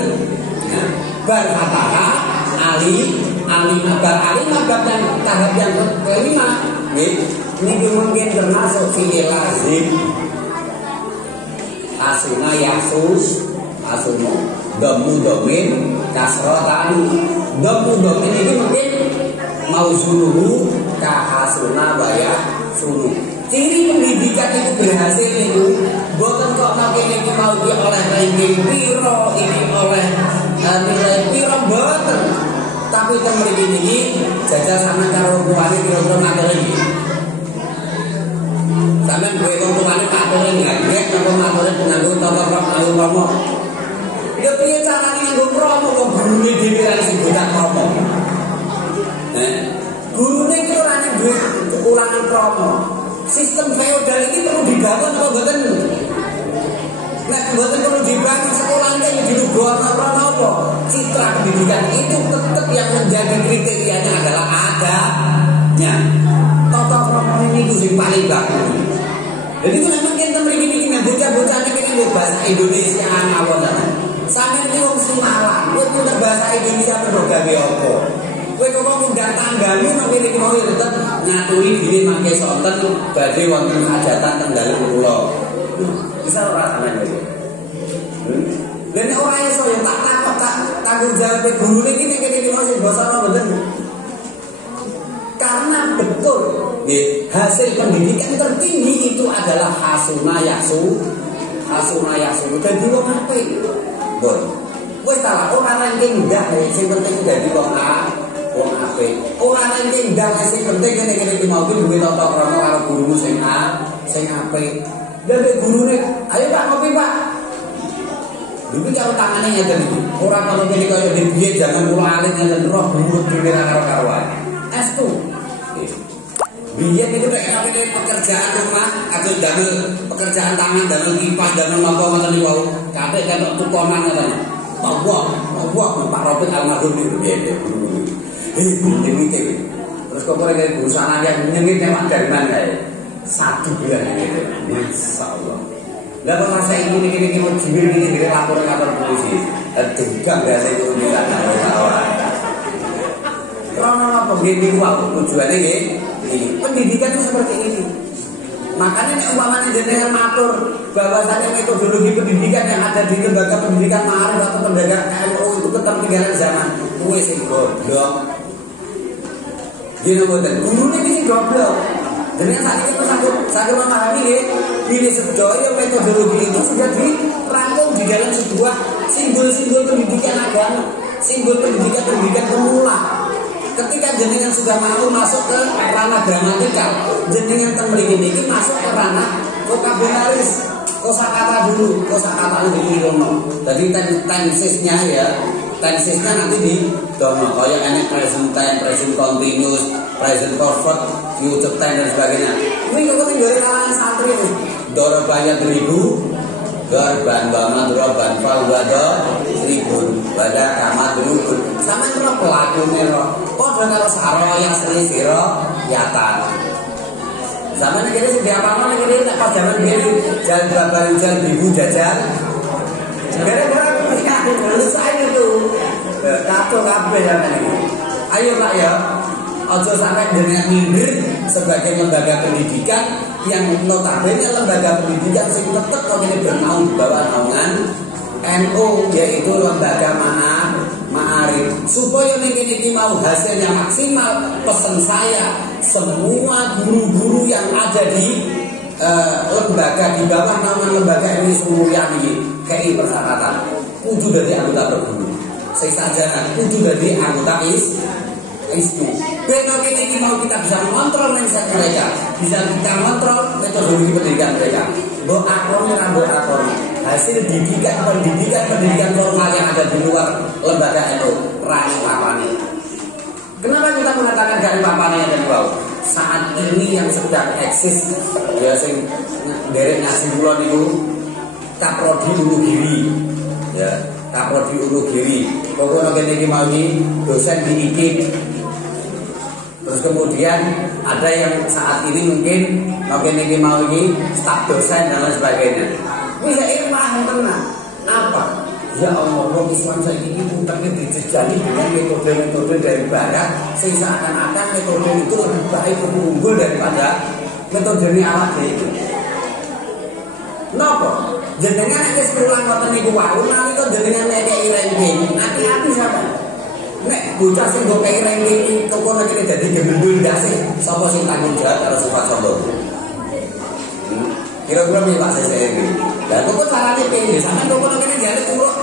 Nah, bar Fatah Ali mabab yang tahap yang kelima. Nggih, niki mungkin termasuk fi'il lazim. Asuna yasus asumu domu domin kasro tani Dom ini mungkin mau suruh kahasuna bayah suruh. Ciri pendidikan itu berhasil itu bukan kok makin ini mau di oleh ranking piro ini oleh nilai piro boten, tapi temen ini jajal sama karo buane kira-kira matur iki. Sampeyan duwe wong tuane matur nggak napa matur nganggo tata krama. Ya piye carane nganggo krama kok gurune dhewe ra sing botak krama. Gurune iki ora nek duwe kekurangan krama. Sistem feodal ini perlu dibangun apa mboten? Nek mboten perlu dibangun sekolah ini dirubah apa? Citra pendidikan itu tetap yang menjadi kriterianya adalah adanya. Tata krama ini sing paling bagus. Jadi itu memang kita memiliki bocah-bocah ini bahasa Indonesia mawon. Sampai ini wong Semarang, kowe punya bahasa Indonesia berbagai apa? Kowe kok ngundang tanggamu memiliki mau ya tetep ngaturi diri mangke sonten badhe wonten hajatan teng dalem kula. Bisa ora sampeyan iki? Lha nek ora iso ya tak takok tak tanggung jawab guru niki nek kene mau sing basa apa mboten? Karena betul hasil pendidikan tertinggi itu adalah hasuna yasu. Dadi wong apik. Bon. Wis ta ora ranking ndak sing penting dadi wong apik. Ora ranking ndak sing penting kene iki mau duwe tata krama karo gurumu sing apik. Dadi gurune, ayo Pak ngopi Pak. Dulu karo tangane ngeten iki. Ora karo kene kaya dhewe jangan kula alit ngeten roh guru dhewe karo karuan. Estu. Biyen itu nek pekerjaan rumah atau damel pekerjaan tangan, damel kipas, damel apa ngoten niku wau. Kabeh ketok tukonan ngoten. Wah, Pak Robert almarhum niku biyen. Nyengit. Terus kok ora kaya busana yang nyengit nek dari mana kae. 1 bulan gitu. Masyaallah. Lah kok masa iki mau jibil iki lapor kantor polisi. Degam bahasa itu ora tahu. Karena apa gini waktu tujuannya ini pendidikan itu seperti ini. Makanya umpamanya jenengan matur bahwasanya metodologi pendidikan yang ada di lembaga pendidikan Ma'arif atau lembaga KMU itu ketertinggalan zaman. Kuwi sing goblok. Gini boten, gurune iki sing goblok. Jenengan saat itu saya memahami ini sedaya metodologi itu sudah dirangkum di dalam sebuah simbol-simbol pendidikan agama, simbol pendidikan pemula. Ketika jenengan sudah mau masuk ke ranah gramatikal, jenengan temriki ini masuk ke ranah vokabularis, kosakata dulu, kosakata itu dulu. Jadi tensisnya ya, tensisnya nanti di dono. Kayak ini present tense, present continuous, present perfect, future tense dan sebagainya. Ini kalau tinggal di kalangan santri nih, dorobannya 1000, garban bama doroban fal wada 1000, wada kama dulu. Sama itu pelakunya loh. Kok kalau saroya seni siro yatan. Zaman ini sudah apa-apa ini tak pas zaman ini jalan babaran jalan ibu jajan. Gara-gara lulus aja tuh. Tato kabeh zaman ini. Ayo Pak ya. Ojo sampai dengan minder sebagai lembaga pendidikan yang notabene lembaga pendidikan sing tetep kok ini bernaung di bawah naungan NU, yaitu lembaga Ma'arif. Supaya ini mau hasilnya maksimal, pesan saya semua guru-guru yang ada di lembaga di bawah naungan lembaga ini semuanya ini KI persyaratan kudu dari anggota berguru. Saya saja kudu dari anggota ISMU. Betul ini mau kita bisa mengontrol mindset mereka, bisa kita mengontrol metodologi pendidikan mereka. Bo akornya, hasil pendidikan formal yang ada di luar lembaga itu rai papane. Kenapa kita mengatakan dari papane dan bau? Saat ini yang sedang eksis ya sing derek ngaji kula niku Kaprodi Unugiri. Ya, Kaprodi Unugiri. Pokoknya kene iki mau iki dosen di IKIP. Terus kemudian ada yang saat ini mungkin ini mau ini staf dosen dan lain sebagainya. Bisa ilmu tenang. Apa? Ya Allah, Islam saya ini tapi dijejali dengan metode-metode dari barat, sehingga seakan-akan metode itu lebih baik, lebih unggul daripada metode ini awak itu. Napa? Jenengan nek sekolah ngoten niku wae, nalika jenengan nek ranking, hati-hati sampean. Nek bocah sing mbok pengen iki kok nek dadi gendul ndase sapa sing tanggung jawab karo sifat sombong. Kira-kira piye Pak Sese iki? Lah kok carane piye? Sampeyan kok nek jare urut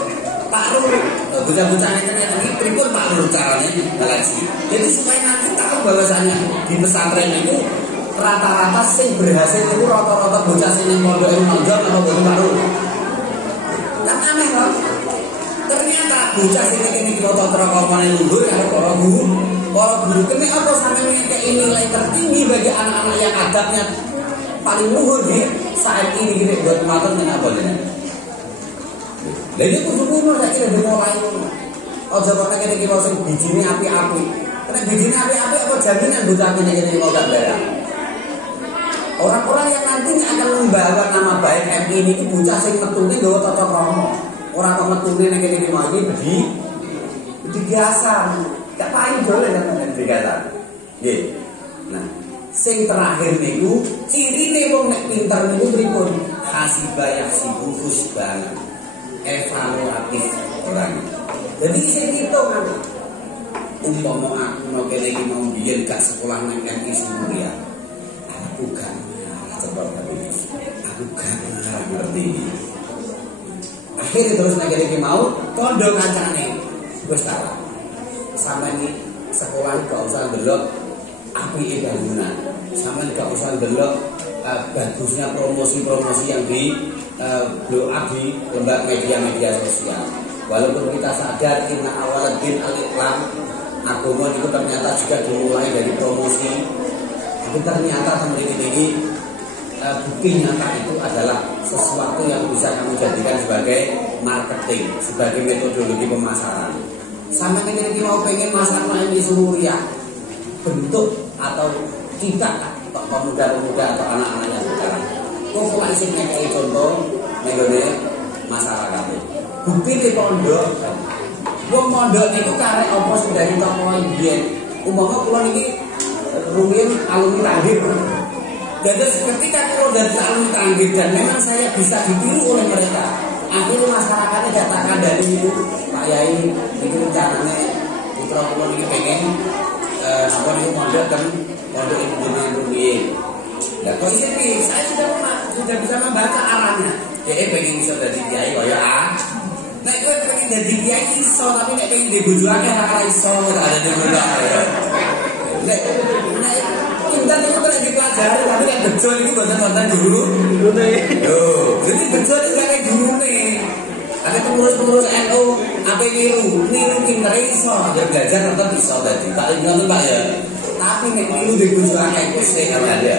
Pak Rul, bocah-bocah ini pripun Pak Rul caranya ngaji. Jadi supaya nanti tahu bahwasanya di pesantren itu rata-rata sing berhasil itu rata-rata bocah sing ning pondok ilmu nonjol apa boten Pak Rul. Kan aneh kan? Ternyata bocah sing iki rata-rata komane lungguh karo para guru. Para guru kene apa sampeyan ngekeki nilai tertinggi bagi anak-anak yang adabnya paling luhur di saat ini kita buat matur dengan apa ini? Jadi kudu-kudu tak kira dimulai. Ojo kok nek iki mau sing bijine api-api. Nek bijine api-api apa jaminan bocah kene mau gak barang. Orang-orang yang nantinya akan membawa nama baik MI ini bocah sing metune nggawa tata krama. Ora kok metune nek iki mau iki biasa. Gak paling boleh kan dikata. Nggih. Nah, sing terakhir niku cirine wong nek pinter niku pripun? Hasibah yahsibu husbana. Evaluatif orang. Jadi sing hitung kan. Umpama aku nek kene iki mau biyen gak sekolah nang MI Suria. Aku gak coba aku gak ngerti. Akhirnya terus nek iki mau tondo kancane. Wis salah. Sampai ini sekolah gak usah ndelok apike bangunan. Sampeyan gak usah ndelok bagusnya promosi-promosi yang di blow up di lembaga media-media sosial. Walaupun kita sadar inna awaladdin al-Islam, agama itu ternyata juga dimulai dari promosi. Tapi ternyata seperti ini bukti nyata itu adalah sesuatu yang bisa kami jadikan sebagai marketing, sebagai metodologi pemasaran. Sama ini mau pengen masalah ini Suria bentuk atau kita pemuda-pemuda atau anak-anaknya sekarang. Kok masih kayak contoh negara masyarakat. Bukti di pondok, wong pondok itu karek apa sudah ditoko biyen. Umpama kula niki rumiyin alumni Tanggir. Jadi ketika kula dari alumni Tanggir dan memang saya bisa ditiru oleh mereka. Akhirnya masyarakatnya datakan dari itu Pak Yai itu rencananya putra kula niki pengen apa niku pondok kan pondok itu dengan rumiyin. Nah, kok ini saya sudah bisa membaca arahnya. Dia pengen bisa jadi kiai kaya ah. Nek kowe pengen jadi kiai iso, tapi nek pengen dibujuake ora iso, ada di muda. Nek intan itu kan dipelajari, tapi nek bejo itu boten guru. Loh, jadi bejo itu kayak gurune. Ada pengurus-pengurus NU, apa niru pinter iso, dia belajar tetap iso dadi. Tak ingat Pak ya. Tapi nek niru dibujuake iku sing ada.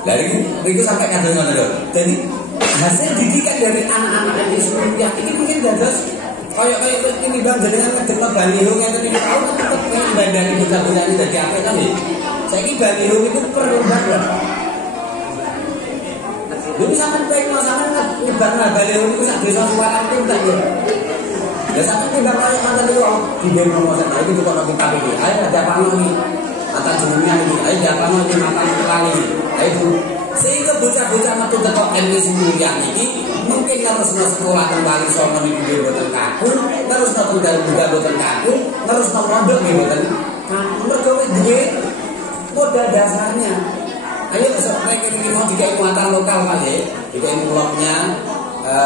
Dari itu sampai kadang-kadang dulu. Jadi hasil didikan dari anak-anak yang Islamiyah ini mungkin dados kayak ini bang dengan kedema baliho yang tadi tahu kan tetap pengen bandari bocah-bocah ini dari apa kan ya? Saya ini baliho itu perlu banget. Dulu sampai pengen masalah nyebar baliho itu sak desa suara itu tak ya? Ya sampai tidak kayak kata dulu di bawah promosi itu juga nanti tapi ayo ada pano nih atas jumlahnya ini ayo ada pano ini makan kali itu sehingga bocah-bocah metu teko MI Suria ini mungkin harus sekolah kembali sono iki boten kaku terus nonton dalem juga boten kaku terus mondok nggih boten mergo duwe modal dasarnya. Ayo sampai ini mau dikai muatan lokal Pak ya dikai blognya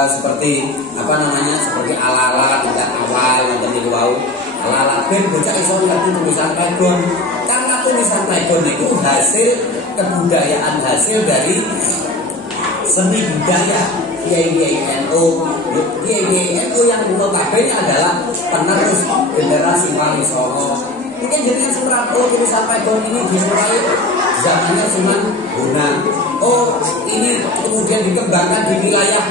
seperti apa namanya seperti ala-ala tingkat awal yang tadi wau ala-ala ben bocah iso ngerti tulisan pegon karena tulisan pegon itu hasil kebudayaan hasil dari seni budaya Kiai-Kiai NU yang notabene adalah penerus generasi Wali Songo. Mungkin jadi surat tulisan pegon ini dimulai zamannya Sunan Bonang. Oh ini kemudian dikembangkan di wilayah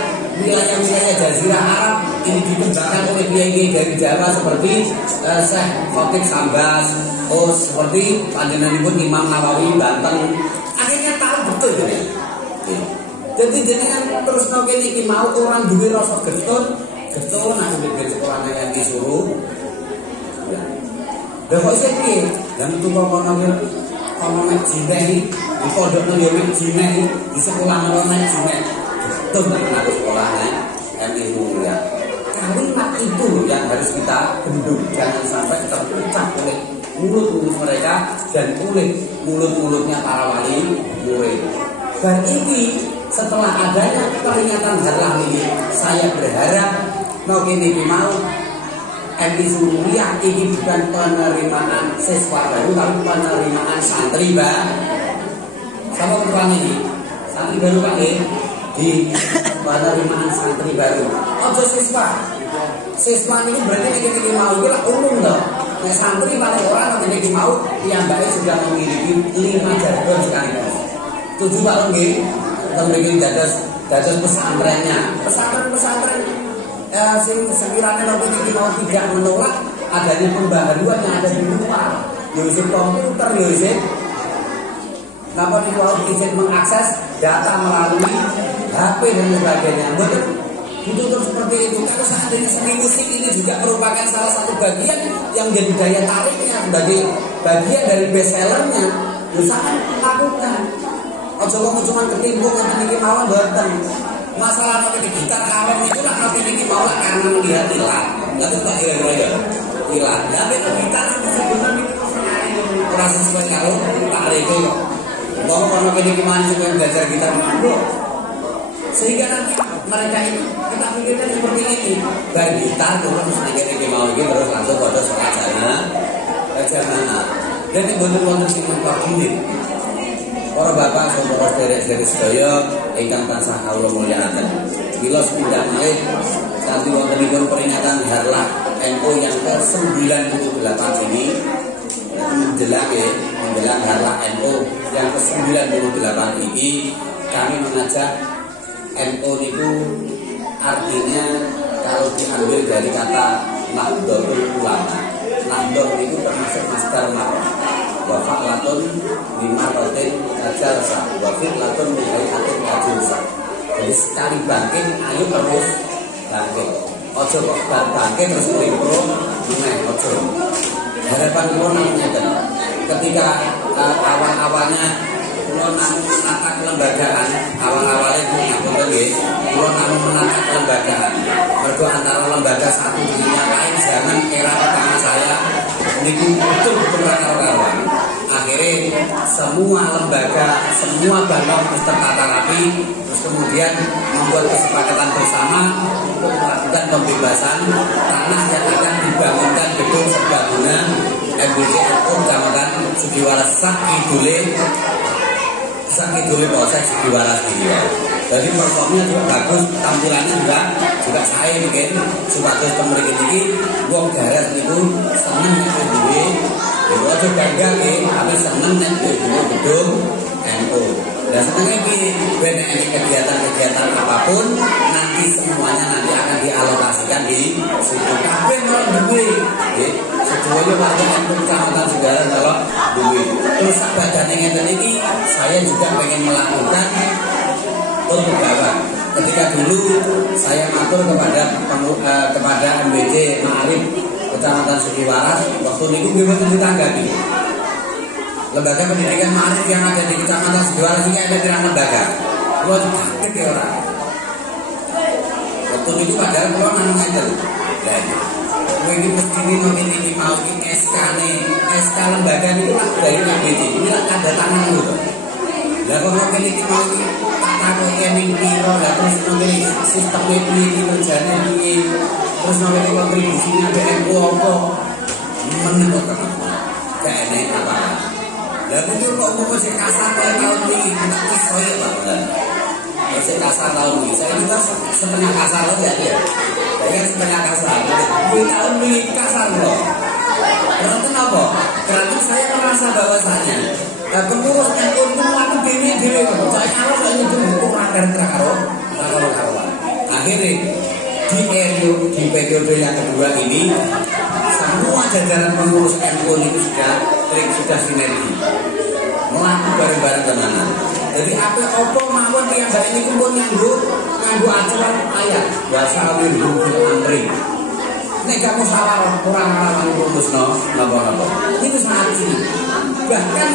Jazirah Arab ini dikembangkan oleh kiai dari Jawa seperti Syekh Khotib Sambas, seperti panjenenganipun Imam Nawawi Banten. Akhirnya tahu betul ya. Jadi kan terus kene iki mau orang duwe rasa getun aku bikin sekolah yang disuruh. Lah kok iki piye? Dan itu kok nek jinehi di pondok nang yo jinek di sekolah nang jinek terus nang sekolah MI Mulia. Kalimat itu yang harus kita bendung, jangan sampai terpecah oleh mulut-mulut mereka dan oleh mulut-mulutnya para wali murid. Dan ini setelah adanya peringatan harlah ini, saya berharap mau ini mau MI Mulia ini bukan penerimaan siswa baru, tapi penerimaan santri baru. Sama ketuaan ini, santri baru Pak di penerimaan santri baru. Ojo siswa ini berarti ini mau itu umum loh. Nah santri paling orang nanti ini mau yang baik sudah memiliki 5 jargon sekaligus. 7 Pak Lenggi, kita memiliki dados pesantrennya. Pesantren sekiranya nanti ini mau tidak menolak adanya pembaharuan yang ada di luar. Yusuf komputer, Yusuf. Kenapa di luar izin mengakses data melalui HP dan sebagainya. Itu terus seperti itu. Kalau seandainya seni musik ini juga merupakan salah satu bagian yang menjadi daya tariknya sebagai bagian dari best sellernya, usahakan lakukan. Ojo cuma ketimbung nanti niki mawon boten. Masalah nanti gitar awam itu lah nanti niki mawon karena melihat ilat. Lalu tak kira-kira ya. Ilat. Tapi gitar sebenarnya ora sesuai karo Pak Rego kok. Bahwa kalau niki mawon yang belajar gitar sehingga nanti mereka itu kita pikirkan seperti ini dari gitar turun sedikit mau ini terus langsung pada sholat jamaah dan ini betul-betul sing mengkoordinir para bapak saudara sedherek sedaya ingkang tansah kawula mulyakaken bila sepindah malih sami wontenipun peringatan harlah NU yang ke-98 ini menjelang harlah NU yang ke-98 ini kami mengajak NU itu artinya kalau diambil dari kata Nahdlatul Ulama. Nahdlatul itu termasuk masdar marfu'un. Wa fa'latun mimma rotin kajalsa. Wa fi'latun mihai'atin kajalsa. Jadi sekali bangkit, ayo terus bangkit. Ojo kok bangkit terus berimpro, meneh ojo. Harapan kula namanya ketika awal-awalnya kulo namun menata kelembagaan awal-awalnya punya kulo namun menata kelembagaan mergo antara lembaga satu dengan yang lain zaman era pertama saya niku betul-betul karuan. Akhirnya semua lembaga, semua bangun terus tertata rapi, terus kemudian membuat kesepakatan bersama untuk melakukan pembebasan tanah yang akan dibangunkan gedung serbaguna MBC Kecamatan Sudiwaras Sakidule Polsek Sudiwaras ini ya. Jadi performnya juga bagus, tampilannya juga saya bikin supados temen iki wong darat niku seneng nek duwe. Iku aja bangga nggih, tapi seneng nek duwe gedung NU. Dan senengnya ben ini kegiatan-kegiatan apapun nanti semuanya akan dialokasikan di situ. Kabeh malah duwe. Nggih, semuanya warga NU Kecamatan Sudiwaras kalau duwe. Terus badane ngeten iki saya juga pengen melakukan untuk bawah. Ketika dulu saya matur kepada MBC Ma'arif Kecamatan Sudiwaras, waktu niku nggih mboten ditanggapi. Lembaga pendidikan Ma'arif yang ada di Kecamatan Sudiwaras ini ada pirang lembaga. Kulo kaget ya ora. Waktu niku padahal kulo nang ngeten. Lah ini mesti ini mau ini SK lembaga itu lah dari MBC. Ini lah ada tangan lho. Lah kok ngene iki mau takon ning piro lah terus ngene sistem iki kerjane piye terus ngene kontribusine BNU apa menurut gak enak apa lah itu kok mau sing kasar tahun iki tak isoe banget sing kasar tahun iki saya juga setengah kasar loh ya saya setengah kasar tahun ini kasar loh kenapa? Karena saya merasa bahwasanya pengurus yang untung aku dini saya harus hanya dukung agar karo. Akhirnya di periode yang kedua ini semua jajaran pengurus NU itu sudah sinergi melakukan bareng-bareng tenanan. Jadi apa mawon yang baik ini pun nganggo acuan ayat bahasa Windu Amri. Nek kamu salah kurang rawan rumusno napa-napa. Itu sangat ini. Bahkan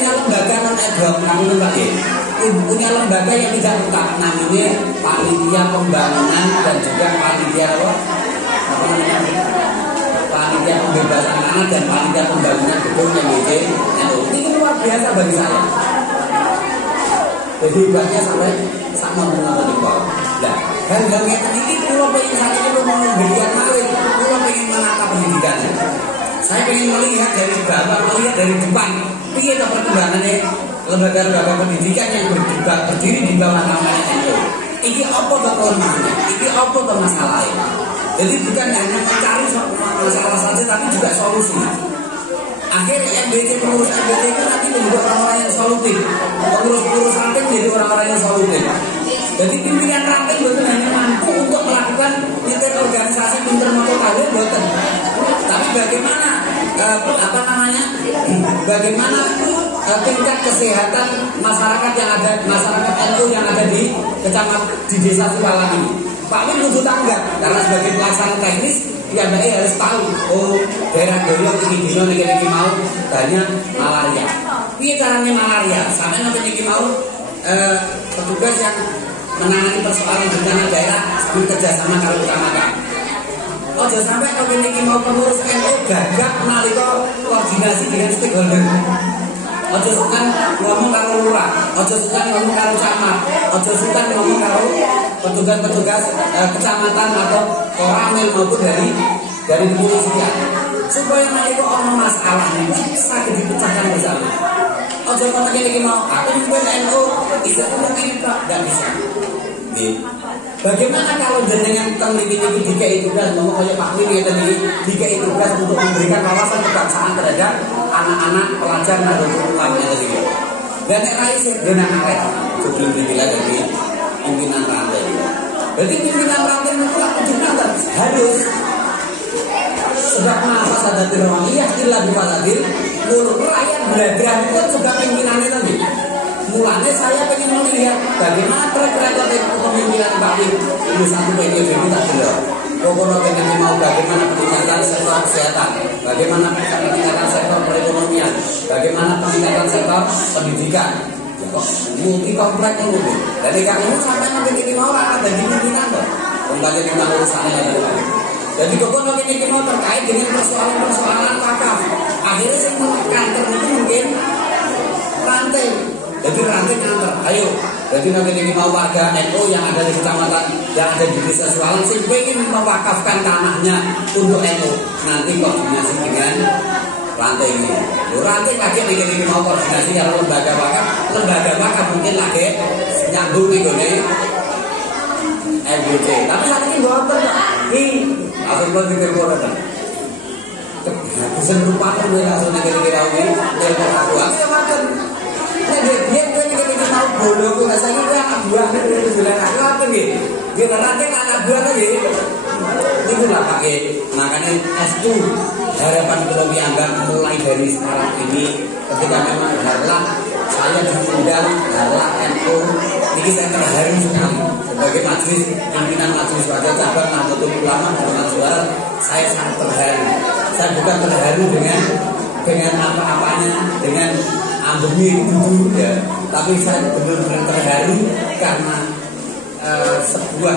dalam lembaga non-ad-hoc kami Pak ya. Punya lembaga yang tidak tetap namanya panitia pembangunan dan juga panitia apa namanya? Panitia pembebasan tanah dan panitia pembangunan gedung yang ini luar biasa bagi saya. Jadi hebatnya sampai sama menonton di bawah. Nah, hal-hal yang ini kalau pengen saat ini mau memberikan malih, kalau pengen menata pendidikannya. Saya pengen melihat dari bawah, melihat dari depan. Iya perkembangannya lembaga-lembaga pendidikan yang berdiri di bawah namanya NU. Ini apa kelemahannya? Ini apa masalahnya? Jadi bukan hanya mencari masalah saja, tapi juga solusi. Akhirnya pengurus MBT itu nanti menjadi orang-orang yang solutif. Pengurus ranting menjadi orang-orang yang solutif. Jadi pimpinan ranting betul hanya mampu untuk melakukan nyetir organisasi pinter motor kalian betul. Tapi bagaimana bagaimana tingkat kesehatan masyarakat yang ada, masyarakat NU yang ada di kecamatan di desa Siwalan ini? Pak Win butuh tanggap karena sebagai pelaksana teknis ya Mbak harus tahu, oh daerah Goyong ini mau banyak malaria. Ini caranya malaria, sampai nanti ini mau petugas yang menangani persoalan bencana daerah sambil kerjasama kalau utamakan. Ojo sampai kalau ini mau pengurus NU gagap nalika koordinasi dengan stakeholder. Ojo sukan ngomong karo lurah, ojo sukan ngomong karo camat, ojo sukan ngomong karo petugas-petugas kecamatan atau orang maupun dari kepolisian. Supaya nalika ono masalah bisa dipecahkan bersama. Ojo kok iki mau aku mimpin NU, tidak mungkin enggak bisa. Bagaimana kalau jenengan teliti ini dikai tugas ngomong oleh Pak Win tadi dikai tugas untuk memberikan wawasan kebangsaan terhadap anak-anak pelajar atau utamanya tadi. Dan raisir dengan arek sebelum dibilang dari pimpinan ranting. Jadi pimpinan ranting itu harus sebab masa sadar rawiyah illa bifaladil nurul rakyat belajar itu juga pimpinannya tadi. Mulanya saya ingin melihat bagaimana track-record kepemimpinan Pak Win ini satu periode ini tak jelas. Pokoknya pengen mau bagaimana peningkatan sektor kesehatan, bagaimana peningkatan sektor perekonomian, bagaimana peningkatan sektor pendidikan. Multi kompleks itu. Dari kamu sampai nanti ini mau ada di pimpinan loh. Kembali kita urusannya adalah. Jadi pokoknya ini mau terkait dengan persoalan-persoalan wakaf. Akhirnya saya menekan tertentu mungkin ranting. Jadi ranting antar, ayo. Jadi nanti ini mau warga NU yang ada di kecamatan, yang ada di desa Siwalan, sih ingin mewakafkan tanahnya untuk NU. Nanti koordinasi dengan ranting ini. Ranting lagi ini mau koordinasi dengan lembaga wakaf mungkin lagi nyambung nih MBC. Tapi saat ini bawa ini, aku belum pikir kan. Kehabisan rupa pun langsung kira-kira ini, telepon aku aja makan. Dia tahu bodohku rasanya dia anak buah itu bilang aku apa nih dia nanti anak buah tadi itu lah pakai makanya S2 harapan ekonomi Anggar mulai dari sekarang ini ketika memang harlah saya diundang harlah NU ini saya terharu sekali sebagai majelis pimpinan majelis warga cabang Nahdlatul Ulama dan Suara saya sangat terharu. Saya bukan terharu dengan apa-apanya dengan ambemi itu ya, tapi saya benar-benar terharu karena sebuah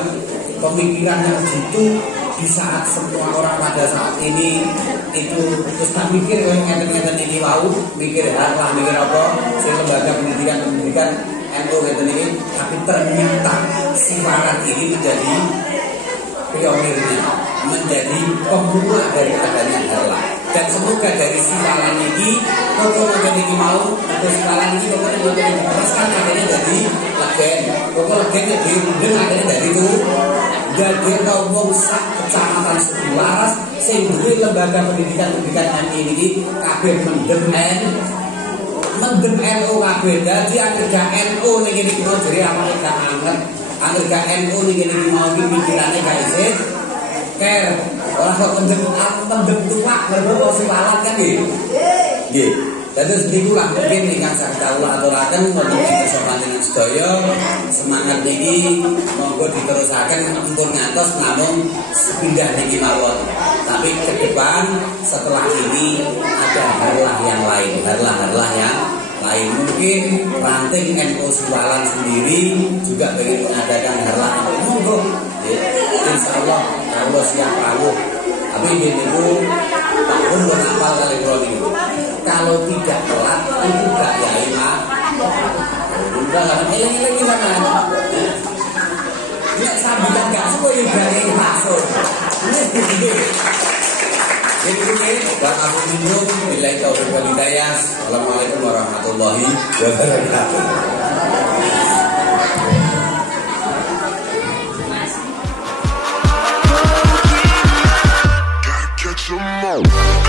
pemikiran yang jitu di saat semua orang pada saat ini itu terus tak mikir ngeten-ngeten ini mau mikir lah mikir apa si lembaga pendidikan NU ngeten ini, tapi ternyata Siwalan ini menjadi pionirnya, menjadi pemula dari adanya harlah. Dan semoga dari Siwalan ini pokoknya ini mau atau Siwalan ini pokoknya diteruskan akhirnya dari legen pokoknya legennya diundang akhirnya dari itu jadi ngomong sak kecamatan Sularas sehingga lembaga pendidikan ini kabeh mendem NU kabeh dadi akhirnya NU ini mau jadi apa gak anget akhirnya NU ini mau pikirannya gak isih care orang kok mendem tuak berbau Siwalan kan gitu. Jadi sedikulah mungkin ingkang saged kula aturaken wonten ing kesempatan sedaya semangat niki monggo diterusaken ampun ngantos namung sepindah niki mawon. Tapi ke depan setelah ini ada harlah yang lain, harlah yang lain. Mungkin ranting NU Siwalan sendiri juga ingin mengadakan harlah monggo. Insya Allah siap rawuh. Tapi ini itu Pak Pun menapal kali ini. Kalau tidak telat itu gak ya Pak. Udah kan eleng-eleng kita kan. Nek sambilan gak suwe yo gawe masuk. Jadi dan aku minum bila taufiq wal hidayah. Assalamualaikum warahmatullahi wabarakatuh. Catch 'em all.